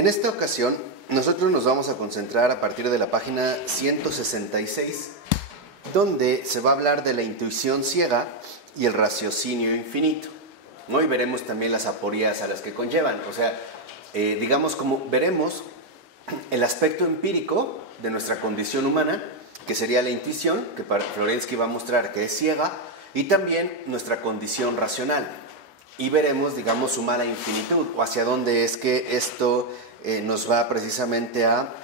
En esta ocasión, nosotros nos vamos a concentrar a partir de la página 166, donde se va a hablar de la intuición ciega y el raciocinio infinito. ¿No? Y veremos también las aporías a las que conllevan. O sea, digamos, como veremos el aspecto empírico de nuestra condición humana, que sería la intuición, que Florensky va a mostrar que es ciega, y también nuestra condición racional. Y veremos, digamos, su mala infinitud, o hacia dónde es que esto nos va precisamente a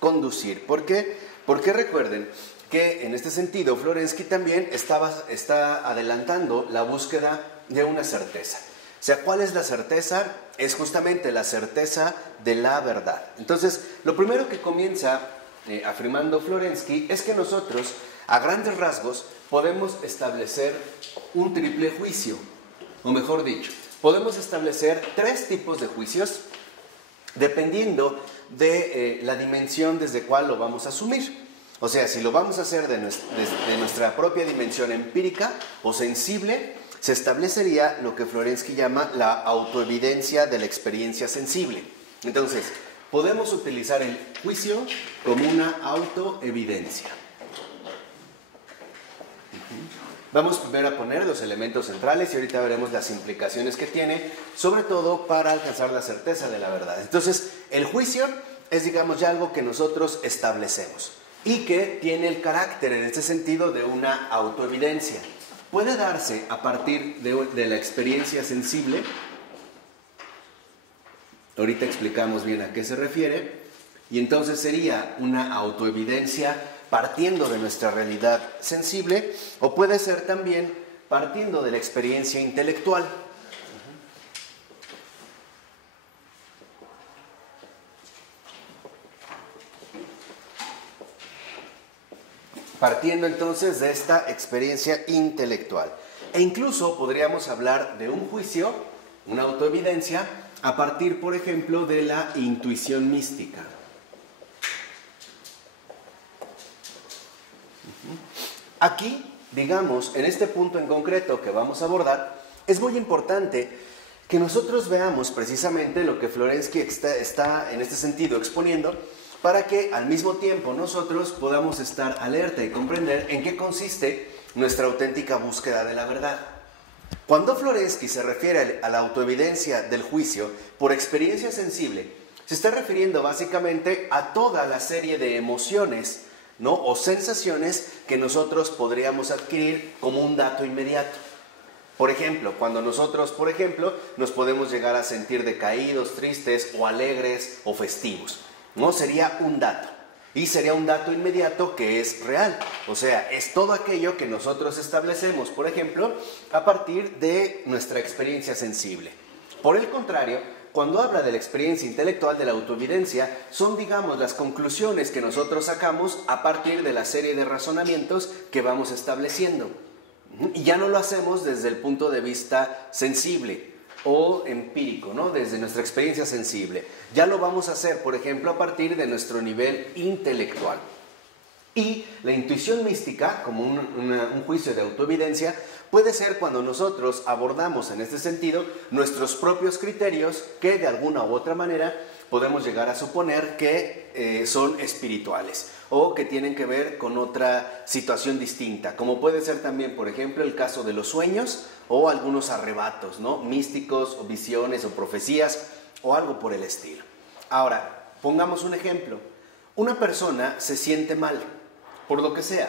conducir. ¿Por qué? Porque recuerden que en este sentido Florensky también está adelantando la búsqueda de una certeza. O sea, ¿cuál es la certeza? Es justamente la certeza de la verdad. Entonces, lo primero que comienza afirmando Florensky es que nosotros, a grandes rasgos, podemos establecer un triple juicio. O mejor dicho, podemos establecer tres tipos de juicios dependiendo de la dimensión desde cuál lo vamos a asumir. O sea, si lo vamos a hacer de nuestra propia dimensión empírica o sensible, se establecería lo que Florensky llama la autoevidencia de la experiencia sensible. Entonces, podemos utilizar el juicio como una autoevidencia. Vamos primero a poner los elementos centrales y ahorita veremos las implicaciones que tiene, sobre todo para alcanzar la certeza de la verdad. Entonces, el juicio es, digamos, ya algo que nosotros establecemos y que tiene el carácter, en este sentido, de una autoevidencia. Puede darse a partir de la experiencia sensible. Ahorita explicamos bien a qué se refiere. Y entonces sería una autoevidencia partiendo de nuestra realidad sensible, o puede ser también partiendo de la experiencia intelectual. Partiendo entonces de esta experiencia intelectual. E incluso podríamos hablar de un juicio, una autoevidencia, a partir, por ejemplo, de la intuición mística. Aquí, digamos, en este punto en concreto que vamos a abordar, es muy importante que nosotros veamos precisamente lo que Florensky está en este sentido exponiendo, para que al mismo tiempo nosotros podamos estar alerta y comprender en qué consiste nuestra auténtica búsqueda de la verdad. Cuando Florensky se refiere a la autoevidencia del juicio por experiencia sensible, se está refiriendo básicamente a toda la serie de emociones, ¿no?, o sensaciones que nosotros podríamos adquirir como un dato inmediato. Por ejemplo, cuando nosotros, nos podemos llegar a sentir decaídos, tristes o alegres o festivos, ¿no? Sería un dato. Y sería un dato inmediato que es real. O sea, es todo aquello que nosotros establecemos, por ejemplo, a partir de nuestra experiencia sensible. Por el contrario, cuando habla de la experiencia intelectual de la autoevidencia, son, digamos, las conclusiones que nosotros sacamos a partir de la serie de razonamientos que vamos estableciendo. Y ya no lo hacemos desde el punto de vista sensible o empírico, ¿no?, desde nuestra experiencia sensible. Ya lo vamos a hacer, por ejemplo, a partir de nuestro nivel intelectual. Y la intuición mística, como un juicio de autoevidencia, puede ser cuando nosotros abordamos en este sentido nuestros propios criterios que de alguna u otra manera podemos llegar a suponer que son espirituales o que tienen que ver con otra situación distinta, como puede ser también, por ejemplo, el caso de los sueños o algunos arrebatos, ¿no?, místicos o visiones o profecías o algo por el estilo. Ahora, pongamos un ejemplo. Una persona se siente mal, por lo que sea.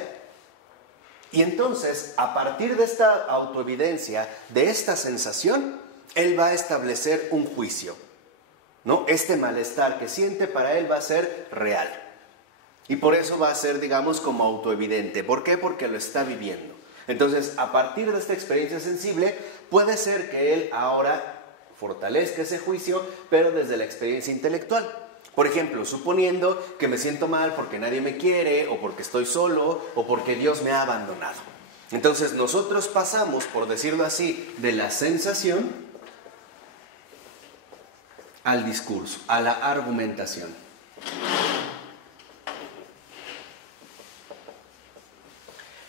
Y entonces, a partir de esta autoevidencia, de esta sensación, él va a establecer un juicio, ¿no? Este malestar que siente para él va a ser real. Y por eso va a ser, digamos, como autoevidente. ¿Por qué? Porque lo está viviendo. Entonces, a partir de esta experiencia sensible, puede ser que él ahora fortalezca ese juicio, pero desde la experiencia intelectual. Por ejemplo, suponiendo que me siento mal porque nadie me quiere, o porque estoy solo, o porque Dios me ha abandonado. Entonces nosotros pasamos, por decirlo así, de la sensación al discurso, a la argumentación.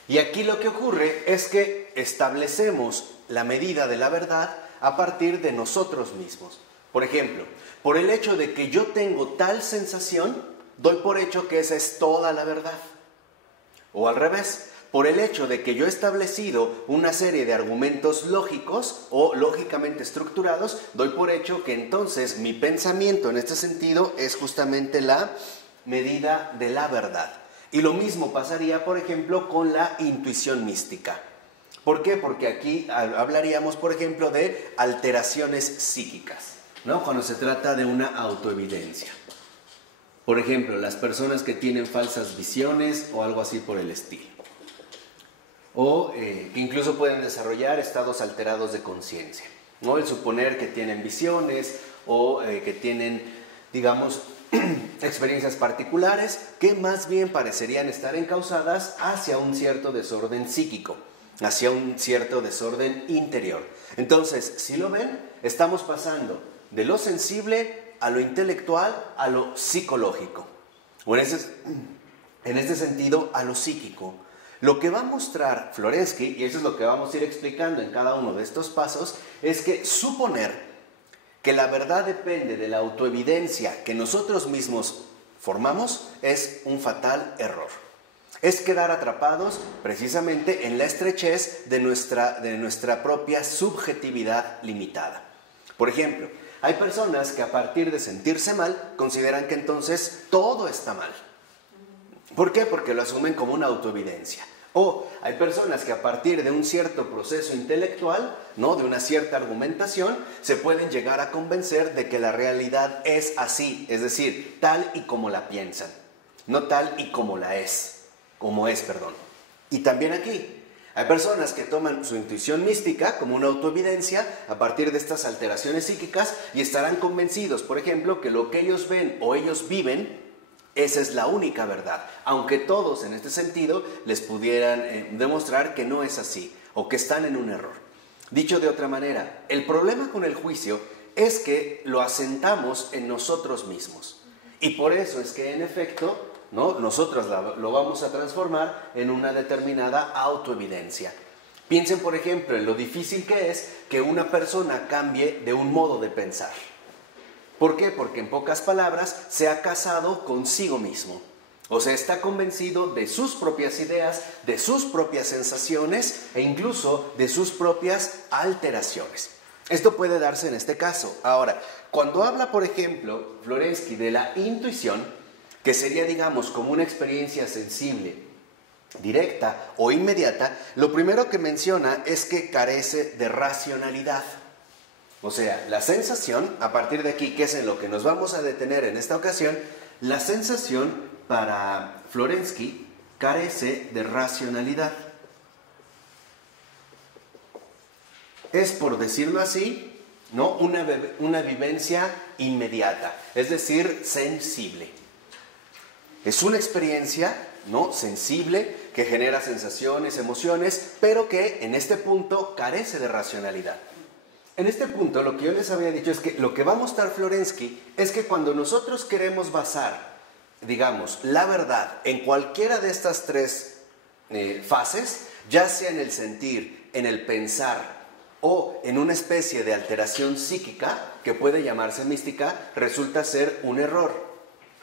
Y aquí lo que ocurre es que establecemos la medida de la verdad a partir de nosotros mismos. Por ejemplo, por el hecho de que yo tengo tal sensación, doy por hecho que esa es toda la verdad. O al revés, por el hecho de que yo he establecido una serie de argumentos lógicos o lógicamente estructurados, doy por hecho que entonces mi pensamiento en este sentido es justamente la medida de la verdad. Y lo mismo pasaría, por ejemplo, con la intuición mística. ¿Por qué? Porque aquí hablaríamos, por ejemplo, de alteraciones psíquicas, ¿no? Cuando se trata de una autoevidencia. Por ejemplo, las personas que tienen falsas visiones o algo así por el estilo. O que incluso pueden desarrollar estados alterados de conciencia, ¿no? El suponer que tienen visiones o que tienen, digamos, experiencias particulares que más bien parecerían estar encausadas hacia un cierto desorden psíquico, hacia un cierto desorden interior. Entonces, si lo ven, estamos pasando de lo sensible a lo intelectual a lo psicológico, o en este sentido a lo psíquico. Lo que va a mostrar Florensky, y eso es lo que vamos a ir explicando en cada uno de estos pasos, es que suponer que la verdad depende de la autoevidencia que nosotros mismos formamos es un fatal error. Es quedar atrapados precisamente en la estrechez de nuestra propia subjetividad limitada. Por ejemplo, hay personas que a partir de sentirse mal consideran que entonces todo está mal. ¿Por qué? Porque lo asumen como una autoevidencia. O hay personas que a partir de un cierto proceso intelectual, ¿no?, de una cierta argumentación, se pueden llegar a convencer de que la realidad es así, es decir, tal y como la piensan, no tal y como es. Y también aquí, hay personas que toman su intuición mística como una autoevidencia a partir de estas alteraciones psíquicas y estarán convencidos, por ejemplo, que lo que ellos ven o ellos viven, esa es la única verdad, aunque todos en este sentido les pudieran demostrar que no es así o que están en un error. Dicho de otra manera, el problema con el juicio es que lo asentamos en nosotros mismos y por eso es que en efecto, ¿no?, nosotros lo vamos a transformar en una determinada autoevidencia. Piensen, por ejemplo, en lo difícil que es que una persona cambie de un modo de pensar. ¿Por qué? Porque en pocas palabras se ha casado consigo mismo. O sea, está convencido de sus propias ideas, de sus propias sensaciones e incluso de sus propias alteraciones. Esto puede darse en este caso. Ahora, cuando habla, por ejemplo, Florensky de la intuición, que sería, digamos, como una experiencia sensible, directa o inmediata, lo primero que menciona es que carece de racionalidad. O sea, la sensación, a partir de aquí, que es en lo que nos vamos a detener en esta ocasión, la sensación para Florensky carece de racionalidad. Es, por decirlo así, ¿no?, una vivencia inmediata, es decir, sensible. Es una experiencia, ¿no?, sensible, que genera sensaciones, emociones, pero que en este punto carece de racionalidad. En este punto, lo que yo les había dicho es que lo que va a mostrar Florensky es que cuando nosotros queremos basar, digamos, la verdad en cualquiera de estas tres fases, ya sea en el sentir, en el pensar o en una especie de alteración psíquica, que puede llamarse mística, resulta ser un error.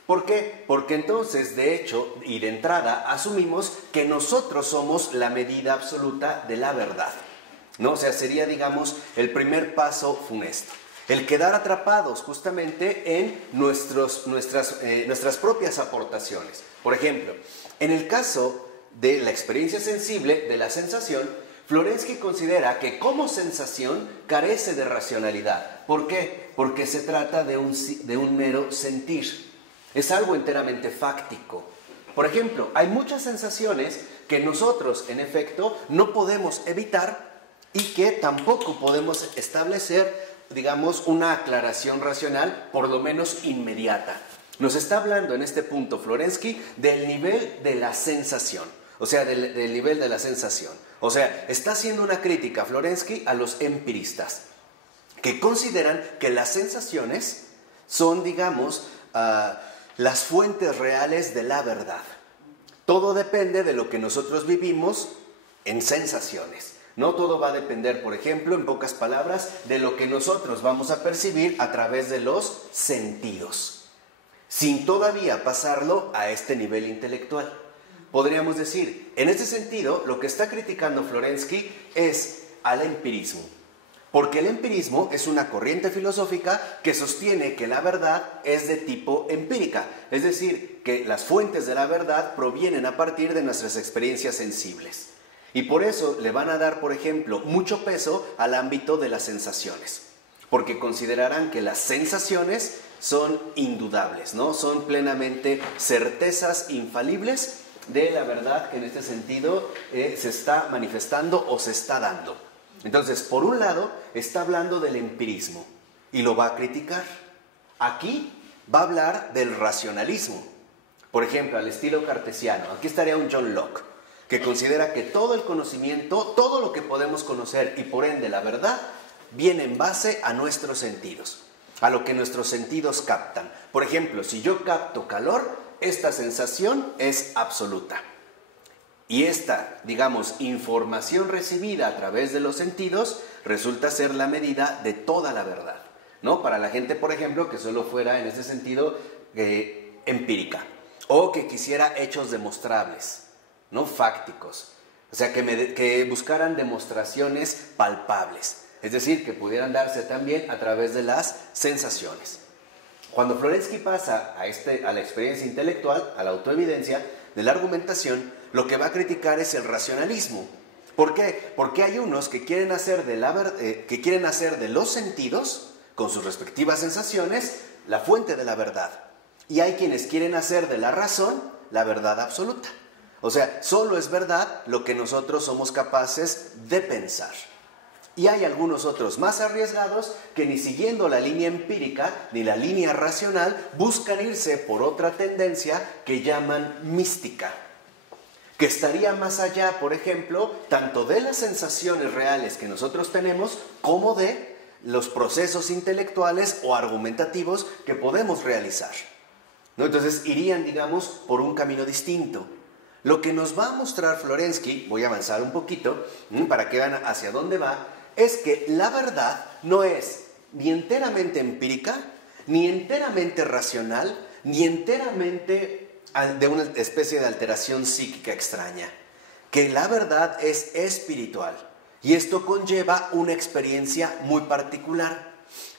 ¿Por qué? Porque entonces, de hecho, y de entrada, asumimos que nosotros somos la medida absoluta de la verdad, ¿no? O sea, sería, digamos, el primer paso funesto. El quedar atrapados justamente en nuestras propias aportaciones. Por ejemplo, en el caso de la experiencia sensible, de la sensación, Florensky considera que como sensación carece de racionalidad. ¿Por qué? Porque se trata de un mero sentir. Es algo enteramente fáctico. Por ejemplo, hay muchas sensaciones que nosotros, en efecto, no podemos evitar y que tampoco podemos establecer, digamos, una aclaración racional, por lo menos inmediata. Nos está hablando en este punto Florensky del nivel de la sensación, o sea, del nivel de la sensación. O sea, está haciendo una crítica Florensky a los empiristas, que consideran que las sensaciones son, digamos, las fuentes reales de la verdad. Todo depende de lo que nosotros vivimos en sensaciones. No todo va a depender, por ejemplo, en pocas palabras, de lo que nosotros vamos a percibir a través de los sentidos, sin todavía pasarlo a este nivel intelectual. Podríamos decir, en este sentido, lo que está criticando Florensky es al empirismo, porque el empirismo es una corriente filosófica que sostiene que la verdad es de tipo empírica, es decir, que las fuentes de la verdad provienen a partir de nuestras experiencias sensibles. Y por eso le van a dar, por ejemplo, mucho peso al ámbito de las sensaciones, porque considerarán que las sensaciones son indudables, ¿no? Son plenamente certezas infalibles de la verdad que en este sentido se está manifestando o se está dando. Entonces, por un lado, está hablando del empirismo y lo va a criticar. Aquí va a hablar del racionalismo. Por ejemplo, al estilo cartesiano. Aquí estaría un John Locke, que considera que todo el conocimiento, todo lo que podemos conocer y por ende la verdad, viene en base a nuestros sentidos, a lo que nuestros sentidos captan. Por ejemplo, si yo capto calor, esta sensación es absoluta. Y esta, digamos, información recibida a través de los sentidos resulta ser la medida de toda la verdad, ¿no? Para la gente, por ejemplo, que solo fuera en ese sentido empírica, o que quisiera hechos demostrables, no fácticos, o sea, que buscaran demostraciones palpables, es decir, que pudieran darse también a través de las sensaciones. Cuando Florensky pasa a la experiencia intelectual, a la autoevidencia de la argumentación, lo que va a criticar es el racionalismo. ¿Por qué? Porque hay unos que quieren hacer de los sentidos, con sus respectivas sensaciones, la fuente de la verdad. Y hay quienes quieren hacer de la razón la verdad absoluta. O sea, solo es verdad lo que nosotros somos capaces de pensar. Y hay algunos otros más arriesgados que ni siguiendo la línea empírica ni la línea racional buscan irse por otra tendencia que llaman mística, que estaría más allá, por ejemplo, tanto de las sensaciones reales que nosotros tenemos como de los procesos intelectuales o argumentativos que podemos realizar, ¿no? Entonces irían, digamos, por un camino distinto. Lo que nos va a mostrar Florensky, voy a avanzar un poquito para que vean hacia dónde va, es que la verdad no es ni enteramente empírica, ni enteramente racional, ni enteramente de una especie de alteración psíquica extraña. Que la verdad es espiritual. Y esto conlleva una experiencia muy particular,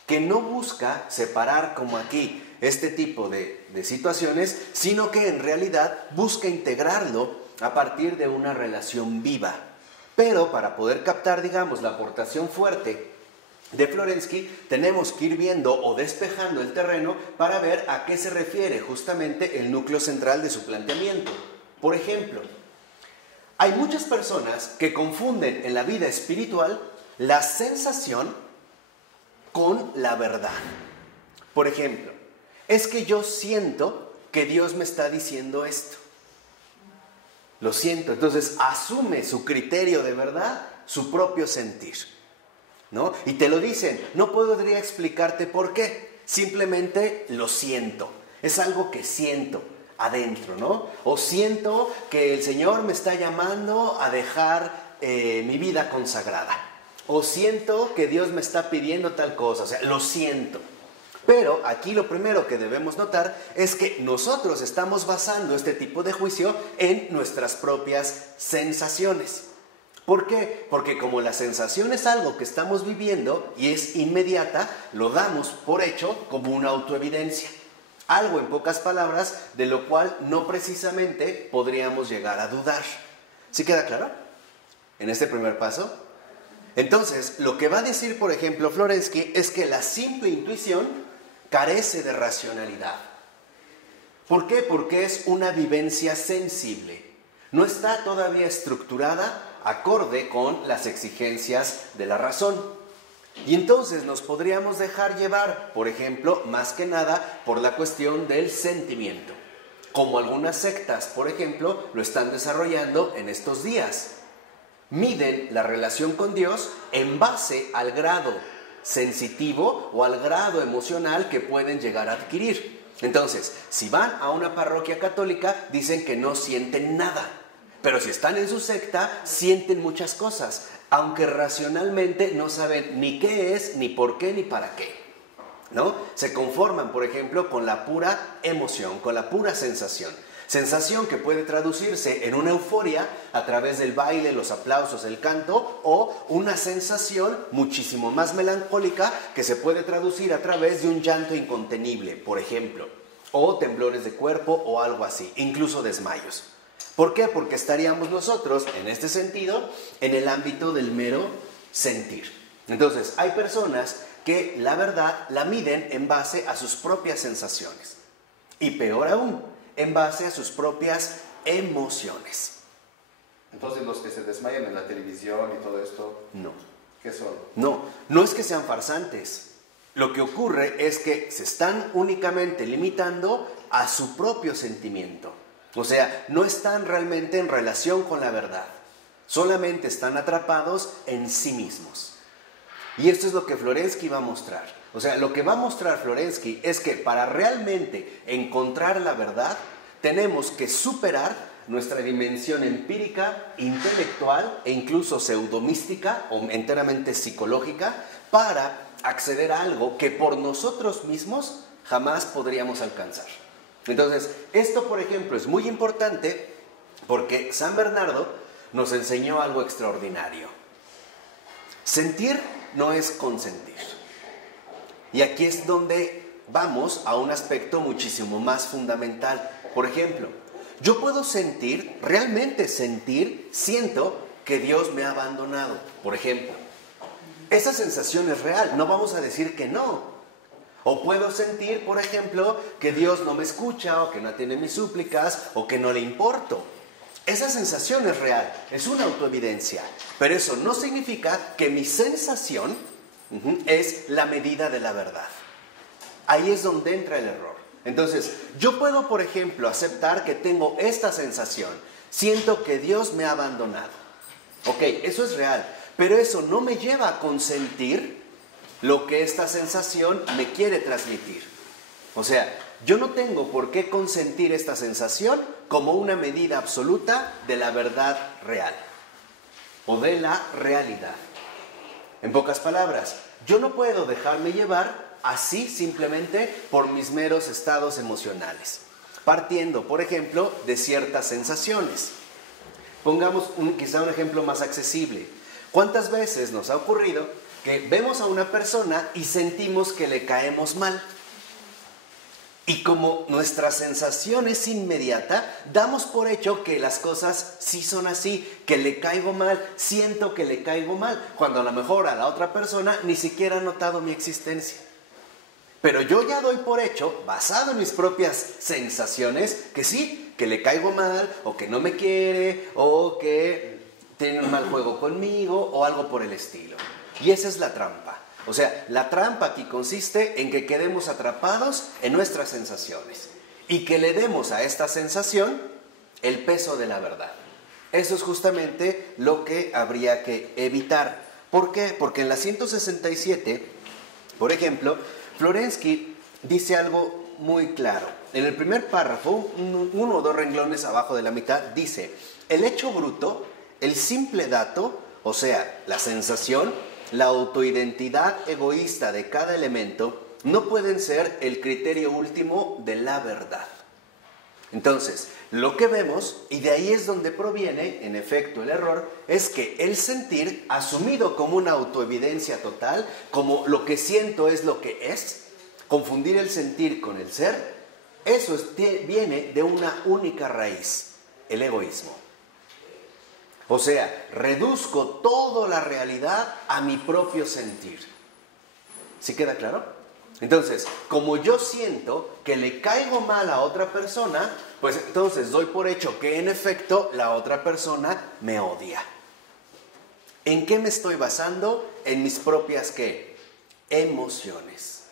que no busca separar como aquí este tipo de situaciones, sino que en realidad busca integrarlo a partir de una relación viva. Pero para poder captar, digamos, la aportación fuerte de Florensky, tenemos que ir viendo o despejando el terreno para ver a qué se refiere justamente el núcleo central de su planteamiento. Por ejemplo, hay muchas personas que confunden en la vida espiritual la sensación con la verdad. Por ejemplo, es que yo siento que Dios me está diciendo esto. Lo siento, entonces asume su criterio de verdad, su propio sentir, ¿no? Y te lo dicen, no podría explicarte por qué, simplemente lo siento, es algo que siento adentro, ¿no? O siento que el Señor me está llamando a dejar mi vida consagrada, o siento que Dios me está pidiendo tal cosa, o sea, lo siento. Pero aquí lo primero que debemos notar es que nosotros estamos basando este tipo de juicio en nuestras propias sensaciones. ¿Por qué? Porque como la sensación es algo que estamos viviendo y es inmediata, lo damos por hecho como una autoevidencia. Algo, en pocas palabras, de lo cual no precisamente podríamos llegar a dudar. ¿Sí queda claro? En este primer paso. Entonces, lo que va a decir, por ejemplo, Florensky es que la simple intuición carece de racionalidad. ¿Por qué? Porque es una vivencia sensible. No está todavía estructurada acorde con las exigencias de la razón. Y entonces nos podríamos dejar llevar, por ejemplo, más que nada por la cuestión del sentimiento, como algunas sectas, por ejemplo, lo están desarrollando en estos días. Miden la relación con Dios en base al grado sensitivo o al grado emocional que pueden llegar a adquirir. Entonces, si van a una parroquia católica, dicen que no sienten nada. Pero si están en su secta, sienten muchas cosas. aunque racionalmente no saben ni qué es, ni por qué, ni para qué, ¿no? Se conforman, por ejemplo, con la pura emoción, con la pura sensación. Sensación que puede traducirse en una euforia a través del baile, los aplausos, el canto, o una sensación muchísimo más melancólica que se puede traducir a través de un llanto incontenible, por ejemplo, o temblores de cuerpo o algo así, incluso desmayos. ¿Por qué? Porque estaríamos nosotros, en este sentido, en el ámbito del mero sentir. Entonces, hay personas que la verdad la miden en base a sus propias sensaciones. Y peor aún, en base a sus propias emociones. Entonces, los que se desmayan en la televisión y todo esto, No. ¿qué son? No es que sean farsantes. Lo que ocurre es que se están únicamente limitando a su propio sentimiento. O sea, no están realmente en relación con la verdad. Solamente están atrapados en sí mismos. Y esto es lo que Florensky va a mostrar. O sea, lo que va a mostrar Florensky es que para realmente encontrar la verdad, tenemos que superar nuestra dimensión empírica, intelectual e incluso pseudomística o enteramente psicológica para acceder a algo que por nosotros mismos jamás podríamos alcanzar. Entonces, esto, por ejemplo, es muy importante porque San Bernardo nos enseñó algo extraordinario. Sentir no es consentir. Y aquí es donde vamos a un aspecto muchísimo más fundamental. Por ejemplo, yo puedo sentir, realmente sentir, siento que Dios me ha abandonado, por ejemplo. Esa sensación es real, no vamos a decir que no. O puedo sentir, por ejemplo, que Dios no me escucha, o que no atiende mis súplicas, o que no le importo. Esa sensación es real, es una autoevidencia. Pero eso no significa que mi sensación es la medida de la verdad. Ahí es donde entra el error. Entonces, yo puedo, por ejemplo, aceptar que tengo esta sensación. Siento que Dios me ha abandonado. Ok, eso es real. Pero eso no me lleva a consentir lo que esta sensación me quiere transmitir. O sea, yo no tengo por qué consentir esta sensación como una medida absoluta de la verdad real o de la realidad. En pocas palabras, yo no puedo dejarme llevar así simplemente por mis meros estados emocionales, partiendo, por ejemplo, de ciertas sensaciones. Pongamos quizá un ejemplo más accesible. ¿Cuántas veces nos ha ocurrido que vemos a una persona y sentimos que le caemos mal? Y como nuestra sensación es inmediata, damos por hecho que las cosas sí son así, que le caigo mal, siento que le caigo mal, cuando a lo mejor a la otra persona ni siquiera ha notado mi existencia. Pero yo ya doy por hecho, basado en mis propias sensaciones, que sí, que le caigo mal, o que no me quiere, o que tiene un mal juego conmigo, o algo por el estilo. Y esa es la trampa. O sea, la trampa aquí consiste en que quedemos atrapados en nuestras sensaciones y que le demos a esta sensación el peso de la verdad. Eso es justamente lo que habría que evitar. ¿Por qué? Porque en la 167, por ejemplo, Florensky dice algo muy claro. En el primer párrafo, uno o dos renglones abajo de la mitad, dice: el hecho bruto, el simple dato, o sea, la sensación, la autoidentidad egoísta de cada elemento no pueden ser el criterio último de la verdad. Entonces, lo que vemos, y de ahí es donde proviene, en efecto, el error, es que el sentir, asumido como una autoevidencia total, como lo que siento es lo que es, confundir el sentir con el ser, eso viene de una única raíz, el egoísmo. O sea, reduzco toda la realidad a mi propio sentir. ¿Sí queda claro? Entonces, como yo siento que le caigo mal a otra persona, pues entonces doy por hecho que en efecto la otra persona me odia. ¿En qué me estoy basando? En mis propias, ¿qué? Emociones.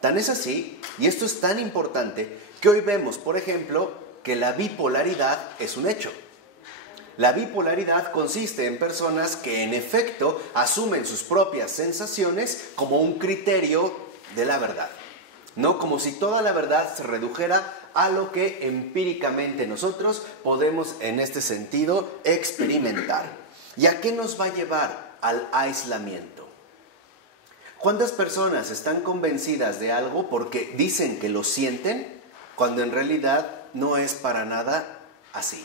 Tan es así, y esto es tan importante, que hoy vemos, por ejemplo, que la bipolaridad es un hecho. La bipolaridad consiste en personas que en efecto asumen sus propias sensaciones como un criterio de la verdad, ¿no? Como si toda la verdad se redujera a lo que empíricamente nosotros podemos en este sentido experimentar. ¿Y a qué nos va a llevar? Al aislamiento. ¿Cuántas personas están convencidas de algo porque dicen que lo sienten, cuando en realidad no es para nada así?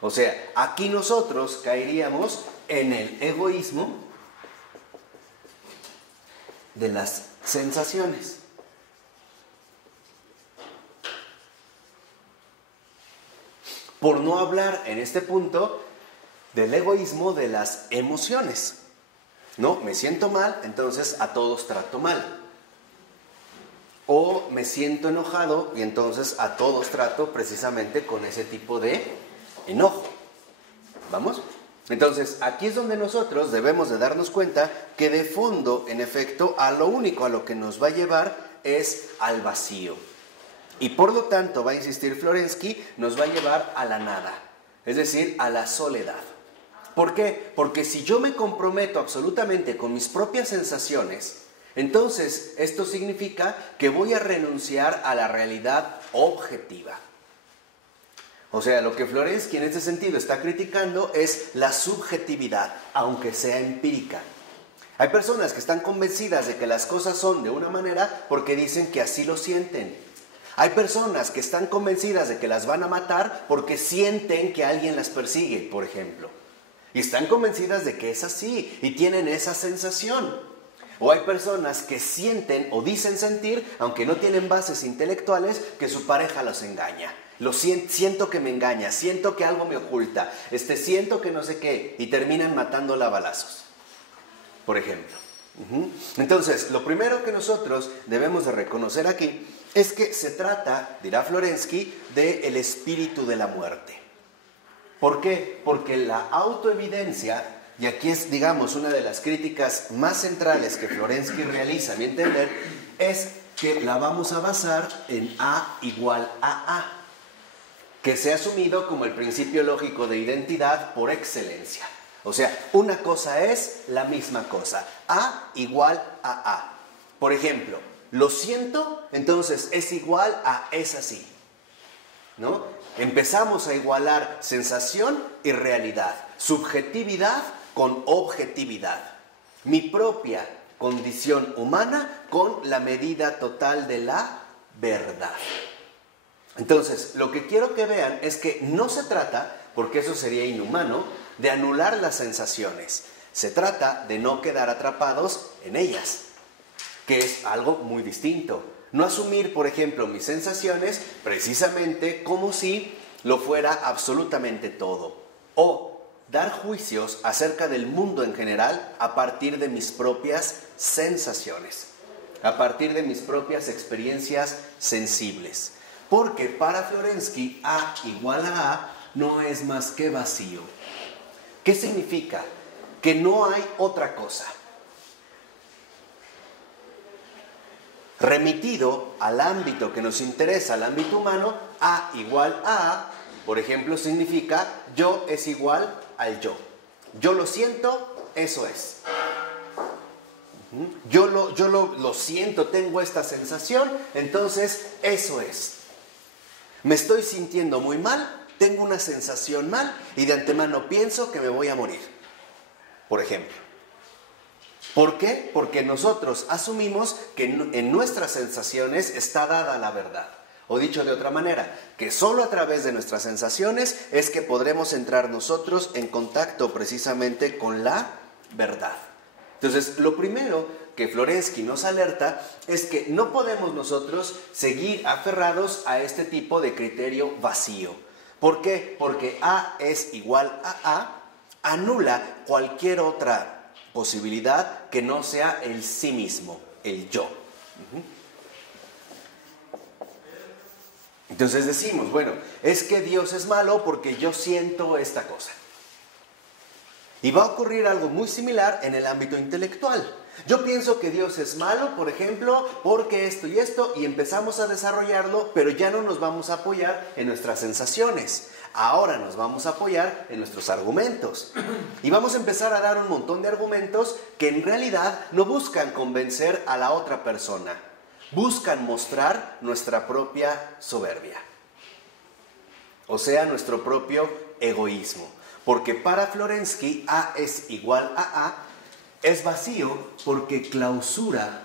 O sea, aquí nosotros caeríamos en el egoísmo de las sensaciones. Por no hablar en este punto del egoísmo de las emociones. No, me siento mal, entonces a todos trato mal. O me siento enojado y entonces a todos trato precisamente con ese tipo de enojo. ¿Vamos? Entonces, aquí es donde nosotros debemos de darnos cuenta que de fondo, en efecto, a lo único a lo que nos va a llevar es al vacío. Y por lo tanto, va a insistir Florensky, nos va a llevar a la nada, es decir, a la soledad. ¿Por qué? Porque si yo me comprometo absolutamente con mis propias sensaciones, entonces esto significa que voy a renunciar a la realidad objetiva. O sea, lo que Florensky en este sentido está criticando es la subjetividad, aunque sea empírica. Hay personas que están convencidas de que las cosas son de una manera porque dicen que así lo sienten. Hay personas que están convencidas de que las van a matar porque sienten que alguien las persigue, por ejemplo. Y están convencidas de que es así y tienen esa sensación. O hay personas que sienten o dicen sentir, aunque no tienen bases intelectuales, que su pareja los engaña. Siento que me engaña, siento que algo me oculta, siento que no sé qué, y terminan matándola a balazos, por ejemplo. Entonces, lo primero que nosotros debemos de reconocer aquí es que se trata, dirá Florensky, del espíritu de la muerte. ¿Por qué? Porque la autoevidencia, y aquí es, digamos, una de las críticas más centrales que Florensky realiza, a mi entender, es que la vamos a basar en A igual a A, que se ha asumido como el principio lógico de identidad por excelencia. O sea, una cosa es la misma cosa. A igual a A. Por ejemplo, lo siento, entonces es igual a es así, ¿no? Empezamos a igualar sensación y realidad, subjetividad con objetividad. Mi propia condición humana con la medida total de la verdad. Entonces, lo que quiero que vean es que no se trata, porque eso sería inhumano, de anular las sensaciones. Se trata de no quedar atrapados en ellas, que es algo muy distinto. No asumir, por ejemplo, mis sensaciones precisamente como si lo fuera absolutamente todo. O dar juicios acerca del mundo en general a partir de mis propias sensaciones, a partir de mis propias experiencias sensibles. Porque para Florensky, A igual a A no es más que vacío. ¿Qué significa? Que no hay otra cosa. Remitido al ámbito que nos interesa, al ámbito humano, A igual a A, por ejemplo, significa yo es igual al yo. Yo lo siento, eso es. Yo lo siento, tengo esta sensación, entonces eso es. Me estoy sintiendo muy mal, tengo una sensación mal y de antemano pienso que me voy a morir, por ejemplo. ¿Por qué? Porque nosotros asumimos que en nuestras sensaciones está dada la verdad. O dicho de otra manera, que solo a través de nuestras sensaciones es que podremos entrar nosotros en contacto precisamente con la verdad. Entonces, lo primero que Florensky nos alerta es que no podemos nosotros seguir aferrados a este tipo de criterio vacío. ¿Por qué? Porque A es igual a A anula cualquier otra posibilidad que no sea el sí mismo, el yo. Entonces decimos, bueno, es que Dios es malo porque yo siento esta cosa. Y va a ocurrir algo muy similar en el ámbito intelectual. Yo pienso que Dios es malo, por ejemplo, porque esto y esto, y empezamos a desarrollarlo, pero ya no nos vamos a apoyar en nuestras sensaciones. Ahora nos vamos a apoyar en nuestros argumentos. Y vamos a empezar a dar un montón de argumentos que en realidad no buscan convencer a la otra persona. Buscan mostrar nuestra propia soberbia. O sea, nuestro propio egoísmo. porque para Florensky A es igual a A, es vacío porque clausura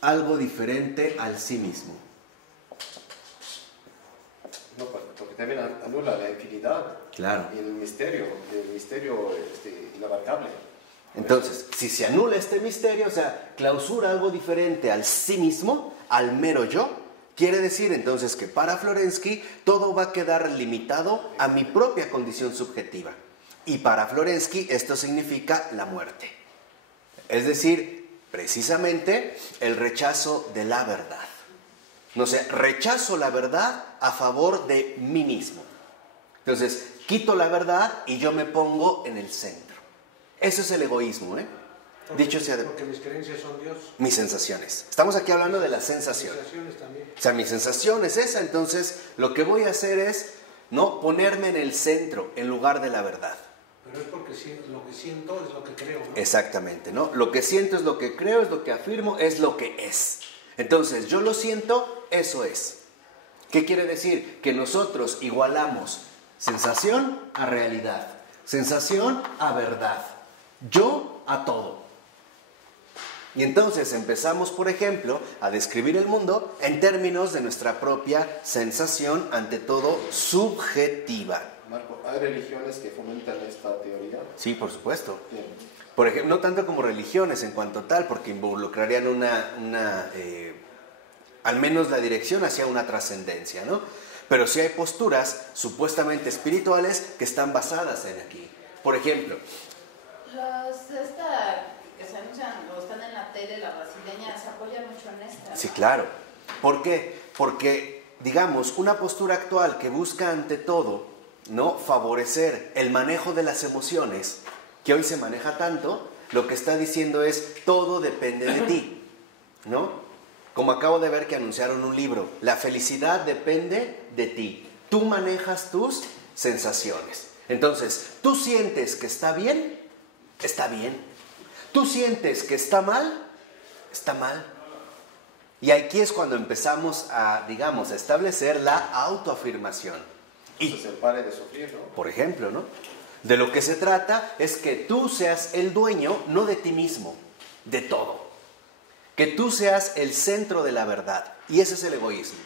algo diferente al sí mismo. No, porque también anula la infinidad. Claro. Y el misterio inabarcable. Entonces, si se anula este misterio, o sea, clausura algo diferente al sí mismo, al mero yo, quiere decir entonces que para Florensky todo va a quedar limitado a mi propia condición subjetiva. Y para Florensky esto significa la muerte. Es decir, precisamente el rechazo de la verdad. No sé, rechazo la verdad a favor de mí mismo. Entonces, quito la verdad y yo me pongo en el centro. Eso es el egoísmo, ¿eh? Dicho sea porque mis creencias son Dios. Mis sensaciones. Estamos aquí hablando de la sensación. Sensaciones también. O sea, mi sensación es esa, entonces lo que voy a hacer es no ponerme en el centro en lugar de la verdad. Pero es porque lo que siento es lo que creo, ¿no? Exactamente, ¿no? Lo que siento es lo que creo, es lo que afirmo, es lo que es. Entonces, yo lo siento, eso es. ¿Qué quiere decir? Que nosotros igualamos sensación a realidad, sensación a verdad, yo a todo. Y entonces empezamos, por ejemplo, a describir el mundo en términos de nuestra propia sensación, ante todo subjetiva. Marco, ¿hay religiones que fomentan esta teoría? Sí, por supuesto. Bien. Por ejemplo, no tanto como religiones en cuanto tal, porque involucrarían al menos la dirección hacia una trascendencia, ¿no? Pero sí hay posturas supuestamente espirituales que están basadas en aquí. Por ejemplo, que se anuncian o están en la tele, la brasileña, se apoya mucho en esta, ¿no? sí, claro. ¿Por qué? Porque, digamos, una postura actual que busca ante todo, ¿no?, favorecer el manejo de las emociones, que hoy se maneja tanto, lo que está diciendo es todo depende de ti, ¿no? Como acabo de ver que anunciaron un libro, la felicidad depende de ti. Tú manejas tus sensaciones. Entonces, tú sientes que está bien, está bien. Tú sientes que está mal, está mal. Y aquí es cuando empezamos a, digamos, a establecer la autoafirmación. Y se pare de sufrir, ¿no? Por ejemplo, ¿no? De lo que se trata es que tú seas el dueño, no de ti mismo, de todo. Que tú seas el centro de la verdad. Y ese es el egoísmo.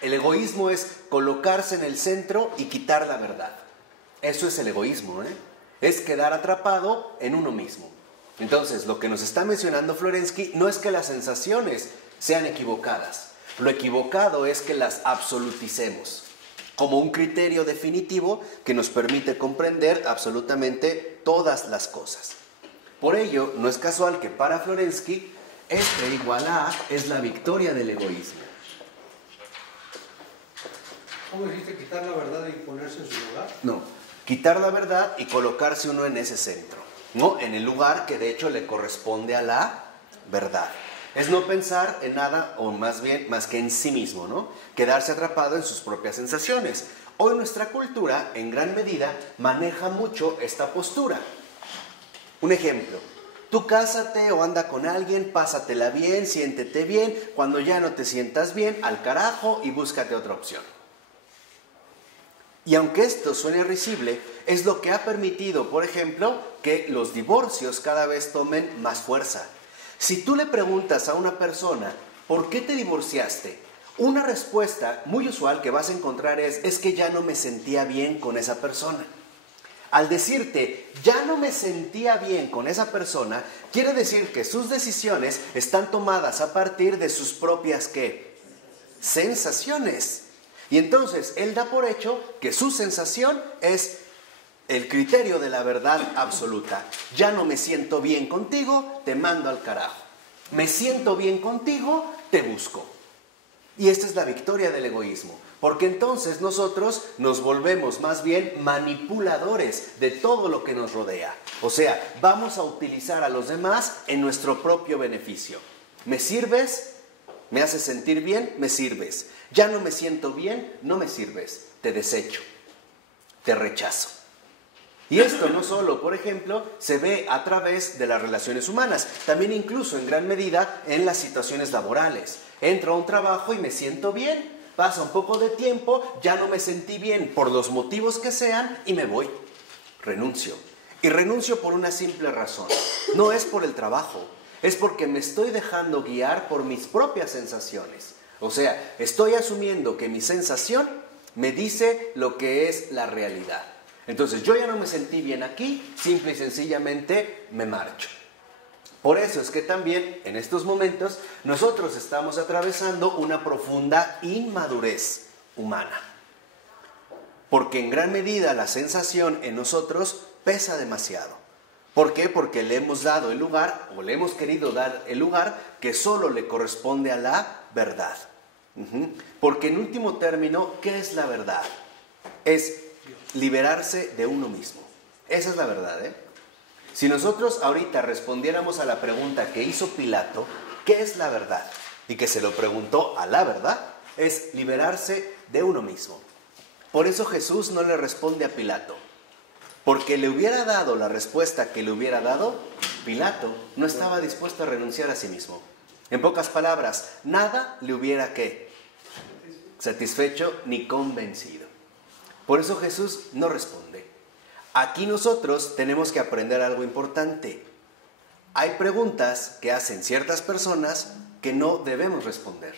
El egoísmo es colocarse en el centro y quitar la verdad. Eso es el egoísmo, ¿eh? Es quedar atrapado en uno mismo. Entonces, lo que nos está mencionando Florensky no es que las sensaciones sean equivocadas. Lo equivocado es que las absoluticemos como un criterio definitivo que nos permite comprender absolutamente todas las cosas. Por ello, no es casual que para Florensky, este igual a es la victoria del egoísmo. ¿Cómo dijiste quitar la verdad y ponerse en su lugar? No, quitar la verdad y colocarse uno en ese centro, ¿no? En el lugar que de hecho le corresponde a la verdad. Es no pensar en nada, o más bien, más que en sí mismo, ¿no? Quedarse atrapado en sus propias sensaciones. Hoy nuestra cultura, en gran medida, maneja mucho esta postura. Un ejemplo, tú cásate o anda con alguien, pásatela bien, siéntete bien, cuando ya no te sientas bien, al carajo y búscate otra opción. Y aunque esto suene risible, es lo que ha permitido, por ejemplo, que los divorcios cada vez tomen más fuerza. Si tú le preguntas a una persona, ¿por qué te divorciaste?, una respuesta muy usual que vas a encontrar es que ya no me sentía bien con esa persona. Al decirte, ya no me sentía bien con esa persona, quiere decir que sus decisiones están tomadas a partir de sus propias, ¿qué?, sensaciones. Y entonces él da por hecho que su sensación es el criterio de la verdad absoluta. Ya no me siento bien contigo, te mando al carajo. Me siento bien contigo, te busco. Y esta es la victoria del egoísmo, porque entonces nosotros nos volvemos más bien manipuladores de todo lo que nos rodea. O sea, vamos a utilizar a los demás en nuestro propio beneficio. ¿Me sirves? ¿Me haces sentir bien? Me sirves. Ya no me siento bien, no me sirves. Te desecho, te rechazo. Y esto no solo, por ejemplo, se ve a través de las relaciones humanas, también incluso en gran medida en las situaciones laborales. Entro a un trabajo y me siento bien, pasa un poco de tiempo, ya no me sentí bien por los motivos que sean y me voy. Renuncio. Y renuncio por una simple razón. No es por el trabajo, es porque me estoy dejando guiar por mis propias sensaciones. O sea, estoy asumiendo que mi sensación me dice lo que es la realidad. Entonces yo ya no me sentí bien aquí, simple y sencillamente me marcho. Por eso es que también en estos momentos nosotros estamos atravesando una profunda inmadurez humana. Porque en gran medida la sensación en nosotros pesa demasiado. ¿Por qué? Porque le hemos dado el lugar, o le hemos querido dar el lugar que solo le corresponde a la verdad. Porque en último término, ¿qué es la verdad? Es liberarse de uno mismo. Esa es la verdad, ¿eh? Si nosotros ahorita respondiéramos a la pregunta que hizo Pilato, ¿qué es la verdad? Y que se lo preguntó a la verdad, es liberarse de uno mismo. Por eso Jesús no le responde a Pilato. Porque le hubiera dado la respuesta que le hubiera dado, Pilato no estaba dispuesto a renunciar a sí mismo. En pocas palabras, nada le hubiera ¿qué? Satisfecho ni convencido. Por eso Jesús no responde. Aquí nosotros tenemos que aprender algo importante. Hay preguntas que hacen ciertas personas que no debemos responder.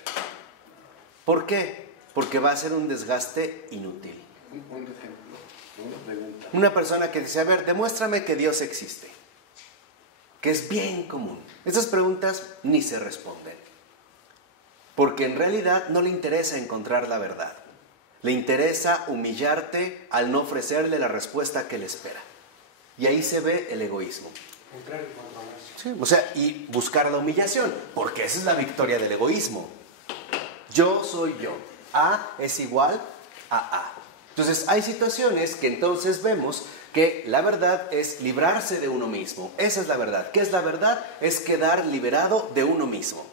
¿Por qué? Porque va a ser un desgaste inútil. Un ejemplo, una pregunta. Una persona que dice, a ver, demuéstrame que Dios existe. Que es bien común. Esas preguntas ni se responden. Porque en realidad no le interesa encontrar la verdad. Le interesa humillarte al no ofrecerle la respuesta que le espera. Y ahí se ve el egoísmo. Entrar en controversia. Sí, o sea, y buscar la humillación, porque esa es la victoria del egoísmo. Yo soy yo. A es igual a A. Entonces hay situaciones que entonces vemos que la verdad es librarse de uno mismo. Esa es la verdad. ¿Qué es la verdad? Es quedar liberado de uno mismo.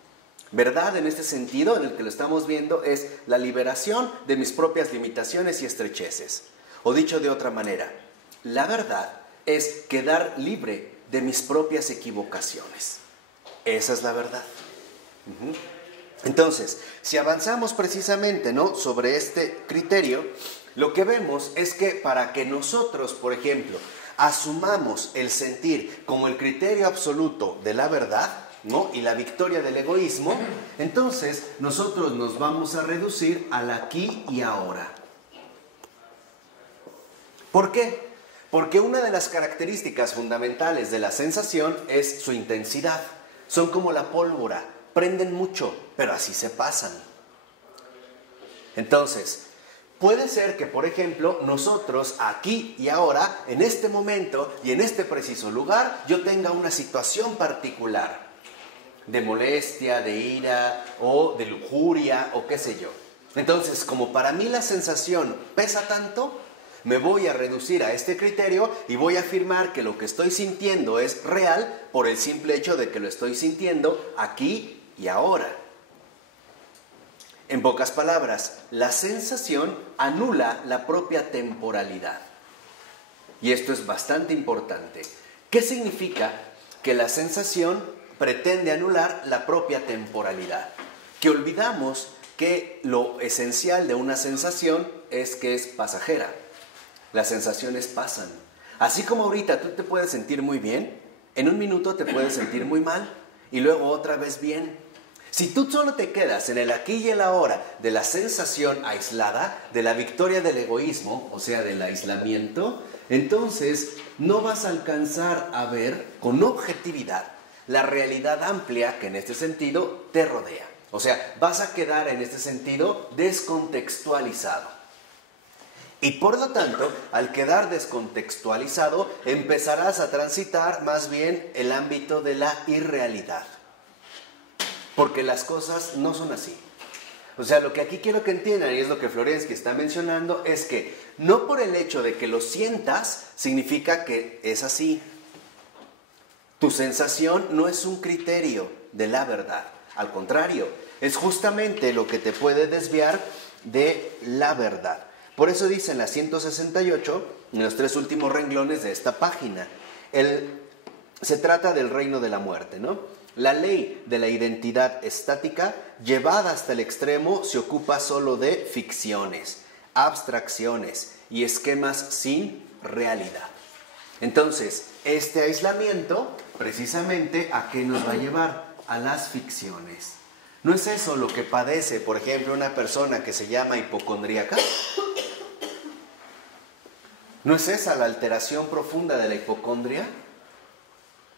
Verdad en este sentido, en el que lo estamos viendo, es la liberación de mis propias limitaciones y estrecheces. O dicho de otra manera, la verdad es quedar libre de mis propias equivocaciones. Esa es la verdad. Entonces, si avanzamos precisamente, ¿no?, sobre este criterio, lo que vemos es que para que nosotros, por ejemplo, asumamos el sentir como el criterio absoluto de la verdad, ¿no?, y la victoria del egoísmo, entonces nosotros nos vamos a reducir al aquí y ahora. ¿Por qué? Porque una de las características fundamentales de la sensación es su intensidad. Son como la pólvora, prenden mucho, pero así se pasan. Entonces, puede ser que, por ejemplo, nosotros aquí y ahora, en este momento y en este preciso lugar, yo tenga una situación particular de molestia, de ira o de lujuria o qué sé yo. Entonces, como para mí la sensación pesa tanto, me voy a reducir a este criterio y voy a afirmar que lo que estoy sintiendo es real por el simple hecho de que lo estoy sintiendo aquí y ahora. En pocas palabras, la sensación anula la propia temporalidad. Y esto es bastante importante. ¿Qué significa que la sensación pretende anular la propia temporalidad? Que olvidamos que lo esencial de una sensación es que es pasajera. Las sensaciones pasan. Así como ahorita tú te puedes sentir muy bien, en un minuto te puedes sentir muy mal y luego otra vez bien. Si tú solo te quedas en el aquí y el ahora de la sensación aislada, de la victoria del egoísmo, o sea, del aislamiento, entonces no vas a alcanzar a ver con objetividad la realidad amplia que en este sentido te rodea. O sea, vas a quedar en este sentido descontextualizado. Y por lo tanto, al quedar descontextualizado, empezarás a transitar más bien el ámbito de la irrealidad. Porque las cosas no son así. O sea, lo que aquí quiero que entiendan, y es lo que Florensky está mencionando, es que no por el hecho de que lo sientas, significa que es así. Tu sensación no es un criterio de la verdad. Al contrario, es justamente lo que te puede desviar de la verdad. Por eso dice en la 168, en los 3 últimos renglones de esta página, se trata del reino de la muerte, ¿no? La ley de la identidad estática, llevada hasta el extremo, se ocupa solo de ficciones, abstracciones y esquemas sin realidad. Entonces, este aislamiento, precisamente, ¿a qué nos va a llevar? A las ficciones. ¿No es eso lo que padece, por ejemplo, una persona que se llama hipocondríaca? ¿No es esa la alteración profunda de la hipocondria?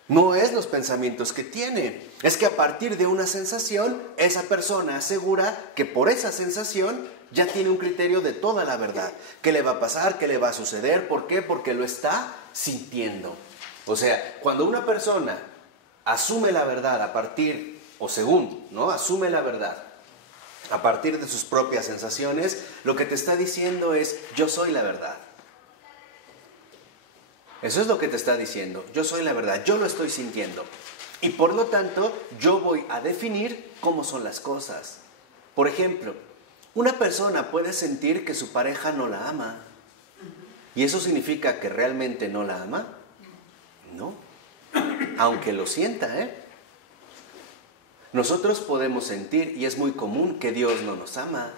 No es los pensamientos que tiene. Es que a partir de una sensación, esa persona asegura que por esa sensación ya tiene un criterio de toda la verdad. ¿Qué le va a pasar? ¿Qué le va a suceder? ¿Por qué? Porque lo está sintiendo. O sea, cuando una persona asume la verdad a partir, o según, ¿no? Asume la verdad a partir de sus propias sensaciones, lo que te está diciendo es, yo soy la verdad. Eso es lo que te está diciendo, yo soy la verdad, yo lo estoy sintiendo. Y por lo tanto, yo voy a definir cómo son las cosas. Por ejemplo, una persona puede sentir que su pareja no la ama. ¿Y eso significa que realmente no la ama? No. Aunque lo sienta, ¿eh? Nosotros podemos sentir, y es muy común, que Dios no nos ama.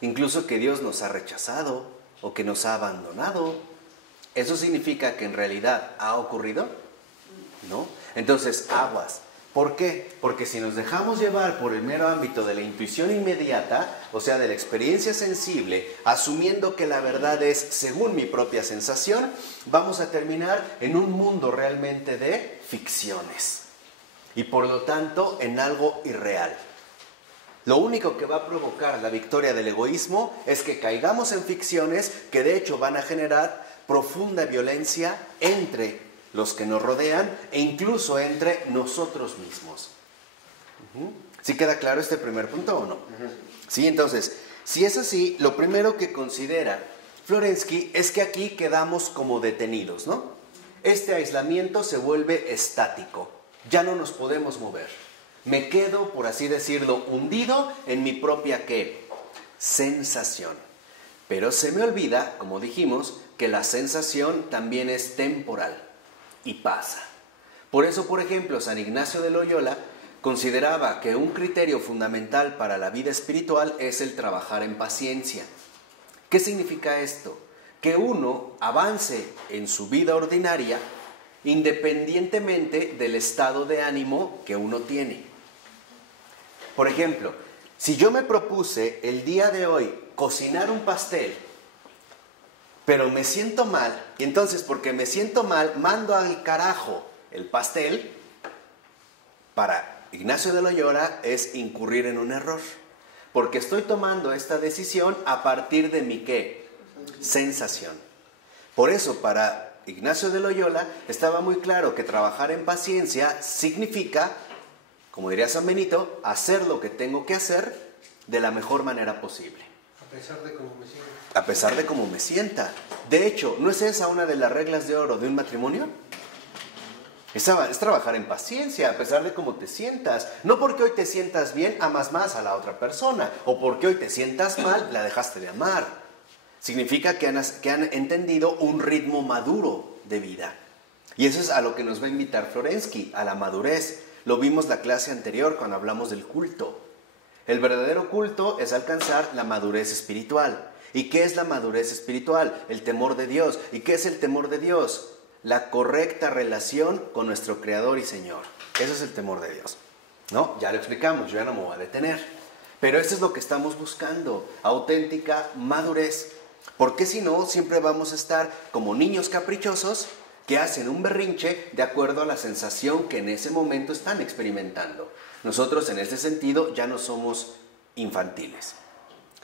Incluso que Dios nos ha rechazado o que nos ha abandonado. ¿Eso significa que en realidad ha ocurrido? No. Entonces, aguas. ¿Por qué? Porque si nos dejamos llevar por el mero ámbito de la intuición inmediata, o sea, de la experiencia sensible, asumiendo que la verdad es según mi propia sensación, vamos a terminar en un mundo realmente de ficciones. Y por lo tanto, en algo irreal. Lo único que va a provocar la victoria del egoísmo es que caigamos en ficciones que de hecho van a generar profunda violencia entre los que nos rodean e incluso entre nosotros mismos. ¿Sí queda claro este primer punto o no? Sí, entonces, si es así, lo primero que considera Florensky es que aquí quedamos como detenidos, ¿no? Este aislamiento se vuelve estático, ya no nos podemos mover. Me quedo, por así decirlo, hundido en mi propia, ¿qué? Sensación. Pero se me olvida, como dijimos, que la sensación también es temporal y pasa. Por eso, por ejemplo, San Ignacio de Loyola consideraba que un criterio fundamental para la vida espiritual es el trabajar en paciencia. ¿Qué significa esto? Que uno avance en su vida ordinaria independientemente del estado de ánimo que uno tiene. Por ejemplo, si yo me propuse el día de hoy cocinar un pastel, pero me siento mal, y entonces porque me siento mal, mando al carajo el pastel, para Ignacio de Loyola es incurrir en un error, porque estoy tomando esta decisión a partir de mi ¿qué? Sensación. Por eso, para Ignacio de Loyola estaba muy claro que trabajar en paciencia significa, como diría San Benito, hacer lo que tengo que hacer de la mejor manera posible. A pesar de cómo me siento. A pesar de cómo me sienta. De hecho, ¿no es esa una de las reglas de oro de un matrimonio? Es trabajar en paciencia, a pesar de cómo te sientas. No porque hoy te sientas bien, amas más a la otra persona. O porque hoy te sientas mal, la dejaste de amar. Significa que han entendido un ritmo maduro de vida. Y eso es a lo que nos va a invitar Florensky, a la madurez. Lo vimos la clase anterior cuando hablamos del culto. El verdadero culto es alcanzar la madurez espiritual. ¿Y qué es la madurez espiritual? El temor de Dios. ¿Y qué es el temor de Dios? La correcta relación con nuestro Creador y Señor. Eso es el temor de Dios. ¿No? Ya lo explicamos, yo ya no me voy a detener. Pero eso es lo que estamos buscando, auténtica madurez. Porque si no, siempre vamos a estar como niños caprichosos que hacen un berrinche de acuerdo a la sensación que en ese momento están experimentando. Nosotros en este sentido ya no somos infantiles.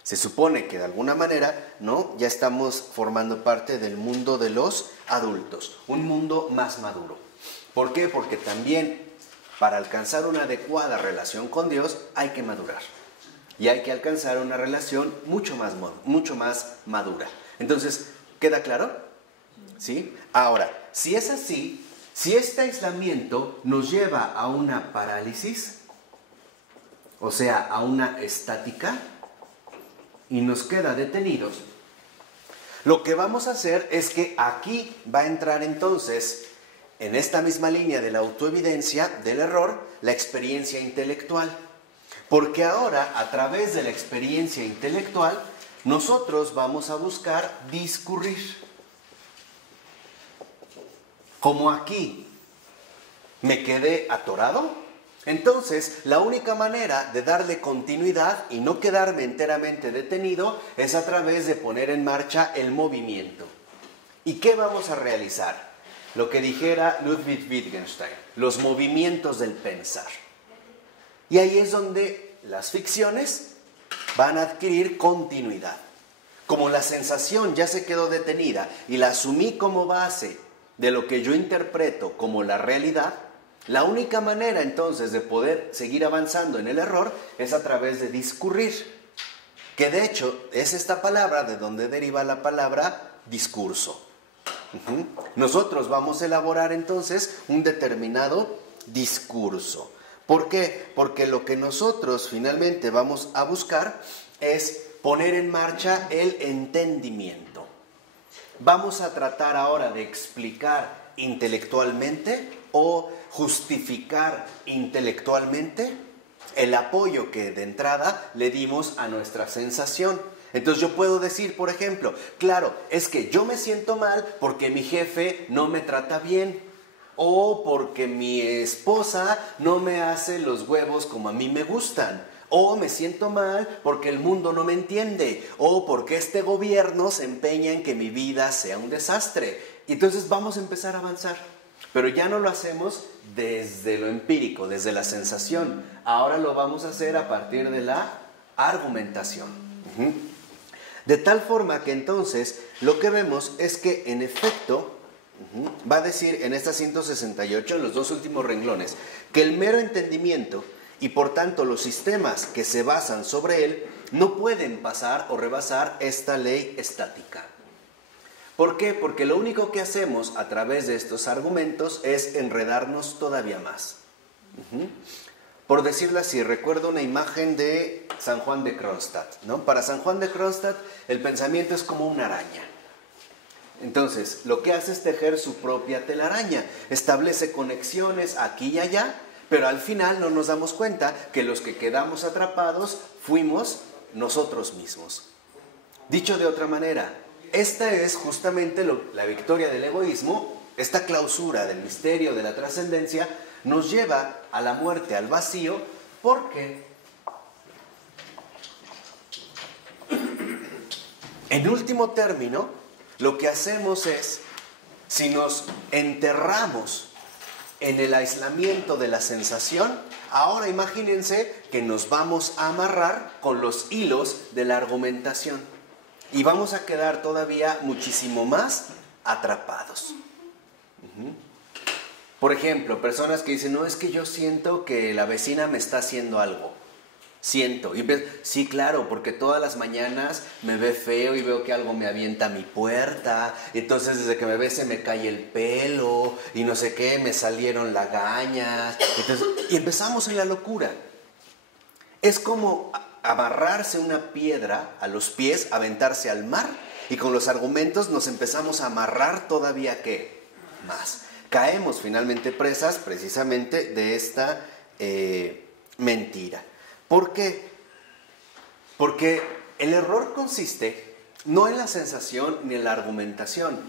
Se supone que de alguna manera, ¿no? Ya estamos formando parte del mundo de los adultos, un mundo más maduro. ¿Por qué? Porque también para alcanzar una adecuada relación con Dios hay que madurar. Y hay que alcanzar una relación mucho más madura. Entonces, ¿queda claro? ¿Sí? Ahora, si es así, si este aislamiento nos lleva a una parálisis, o sea, a una estática, y nos queda detenidos, lo que vamos a hacer es que aquí va a entrar entonces en esta misma línea de la autoevidencia del error, la experiencia intelectual. Porque ahora, a través de la experiencia intelectual, nosotros vamos a buscar discurrir. Como aquí me quedé atorado, entonces la única manera de darle continuidad y no quedarme enteramente detenido es a través de poner en marcha el movimiento. ¿Y qué vamos a realizar? Lo que dijera Ludwig Wittgenstein, los movimientos del pensar. Y ahí es donde las ficciones van a adquirir continuidad. Como la sensación ya se quedó detenida y la asumí como base de lo que yo interpreto como la realidad, la única manera entonces de poder seguir avanzando en el error es a través de discurrir, que de hecho es esta palabra de donde deriva la palabra discurso. Nosotros vamos a elaborar entonces un determinado discurso. ¿Por qué? Porque lo que nosotros finalmente vamos a buscar es poner en marcha el entendimiento. Vamos a tratar ahora de explicar intelectualmente o justificar intelectualmente el apoyo que de entrada le dimos a nuestra sensación. Entonces yo puedo decir, por ejemplo, claro, es que yo me siento mal porque mi jefe no me trata bien, o porque mi esposa no me hace los huevos como a mí me gustan, o me siento mal porque el mundo no me entiende, o porque este gobierno se empeña en que mi vida sea un desastre. Y entonces vamos a empezar a avanzar. Pero ya no lo hacemos desde lo empírico, desde la sensación. Ahora lo vamos a hacer a partir de la argumentación. De tal forma que entonces lo que vemos es que en efecto, va a decir en esta 168, en los dos últimos renglones, que el mero entendimiento y por tanto los sistemas que se basan sobre él no pueden pasar o rebasar esta ley estática. ¿Por qué? Porque lo único que hacemos a través de estos argumentos es enredarnos todavía más. Por decirlo así, recuerdo una imagen de San Juan de Kronstadt, ¿no? Para San Juan de Kronstadt el pensamiento es como una araña. Entonces, lo que hace es tejer su propia telaraña, establece conexiones aquí y allá, pero al final no nos damos cuenta que los que quedamos atrapados fuimos nosotros mismos. Dicho de otra manera, esta es justamente la victoria del egoísmo, esta clausura del misterio de la trascendencia nos lleva a la muerte, al vacío, porque en último término, lo que hacemos es, si nos enterramos en el aislamiento de la sensación, ahora imagínense que nos vamos a amarrar con los hilos de la argumentación y vamos a quedar todavía muchísimo más atrapados. Por ejemplo, personas que dicen, no, es que yo siento que la vecina me está haciendo algo. Siento. Y sí, claro, porque todas las mañanas me ve feo y veo que algo me avienta a mi puerta. Entonces, desde que me ve se me cae el pelo y no sé qué, me salieron lagañas. Entonces, y empezamos en la locura. Es como amarrarse una piedra a los pies, aventarse al mar, y con los argumentos nos empezamos a amarrar todavía ¿qué? Más. Caemos finalmente presas precisamente de esta mentira. ¿Por qué? Porque el error consiste no en la sensación ni en la argumentación.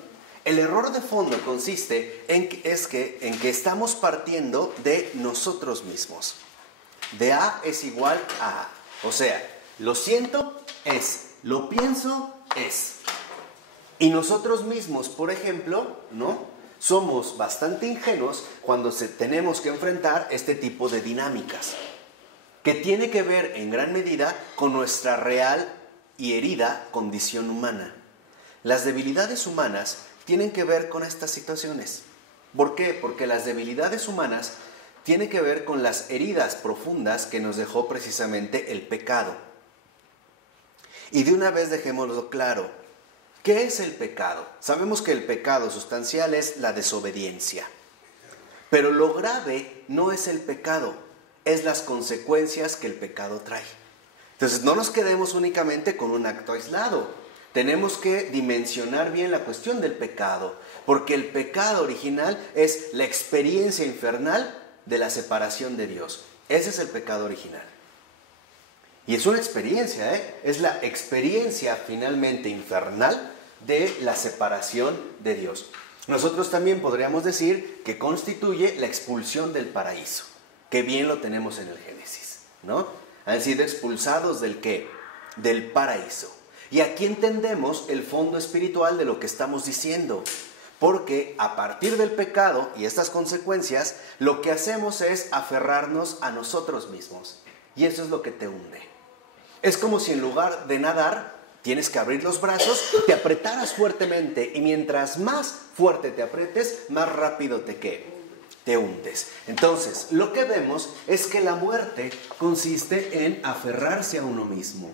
El error de fondo consiste en que estamos partiendo de nosotros mismos. De A es igual a A. O sea, lo siento es, lo pienso es. Y nosotros mismos, por ejemplo, ¿no? Somos bastante ingenuos cuando tenemos que enfrentar este tipo de dinámicas, que tiene que ver en gran medida con nuestra real y herida condición humana. Las debilidades humanas tienen que ver con estas situaciones. ¿Por qué? Porque las debilidades humanas tienen que ver con las heridas profundas que nos dejó precisamente el pecado. Y de una vez dejémoslo claro. ¿Qué es el pecado? Sabemos que el pecado sustancial es la desobediencia. Pero lo grave no es el pecado, es las consecuencias que el pecado trae. Entonces no nos quedemos únicamente con un acto aislado. tenemos que dimensionar bien la cuestión del pecado, porque el pecado original es la experiencia infernal de la separación de Dios. Ese es el pecado original. Y es una experiencia, es la experiencia finalmente infernal de la separación de Dios. Nosotros también podríamos decir que constituye la expulsión del paraíso, que bien lo tenemos en el Génesis, ¿no? Han sido expulsados ¿del qué? Del paraíso. Y aquí entendemos el fondo espiritual de lo que estamos diciendo, porque a partir del pecado y estas consecuencias, lo que hacemos es aferrarnos a nosotros mismos, y eso es lo que te hunde. Es como si en lugar de nadar, tienes que abrir los brazos, te apretaras fuertemente, y mientras más fuerte te apretes, más rápido te hundes. Entonces, lo que vemos es que la muerte consiste en aferrarse a uno mismo.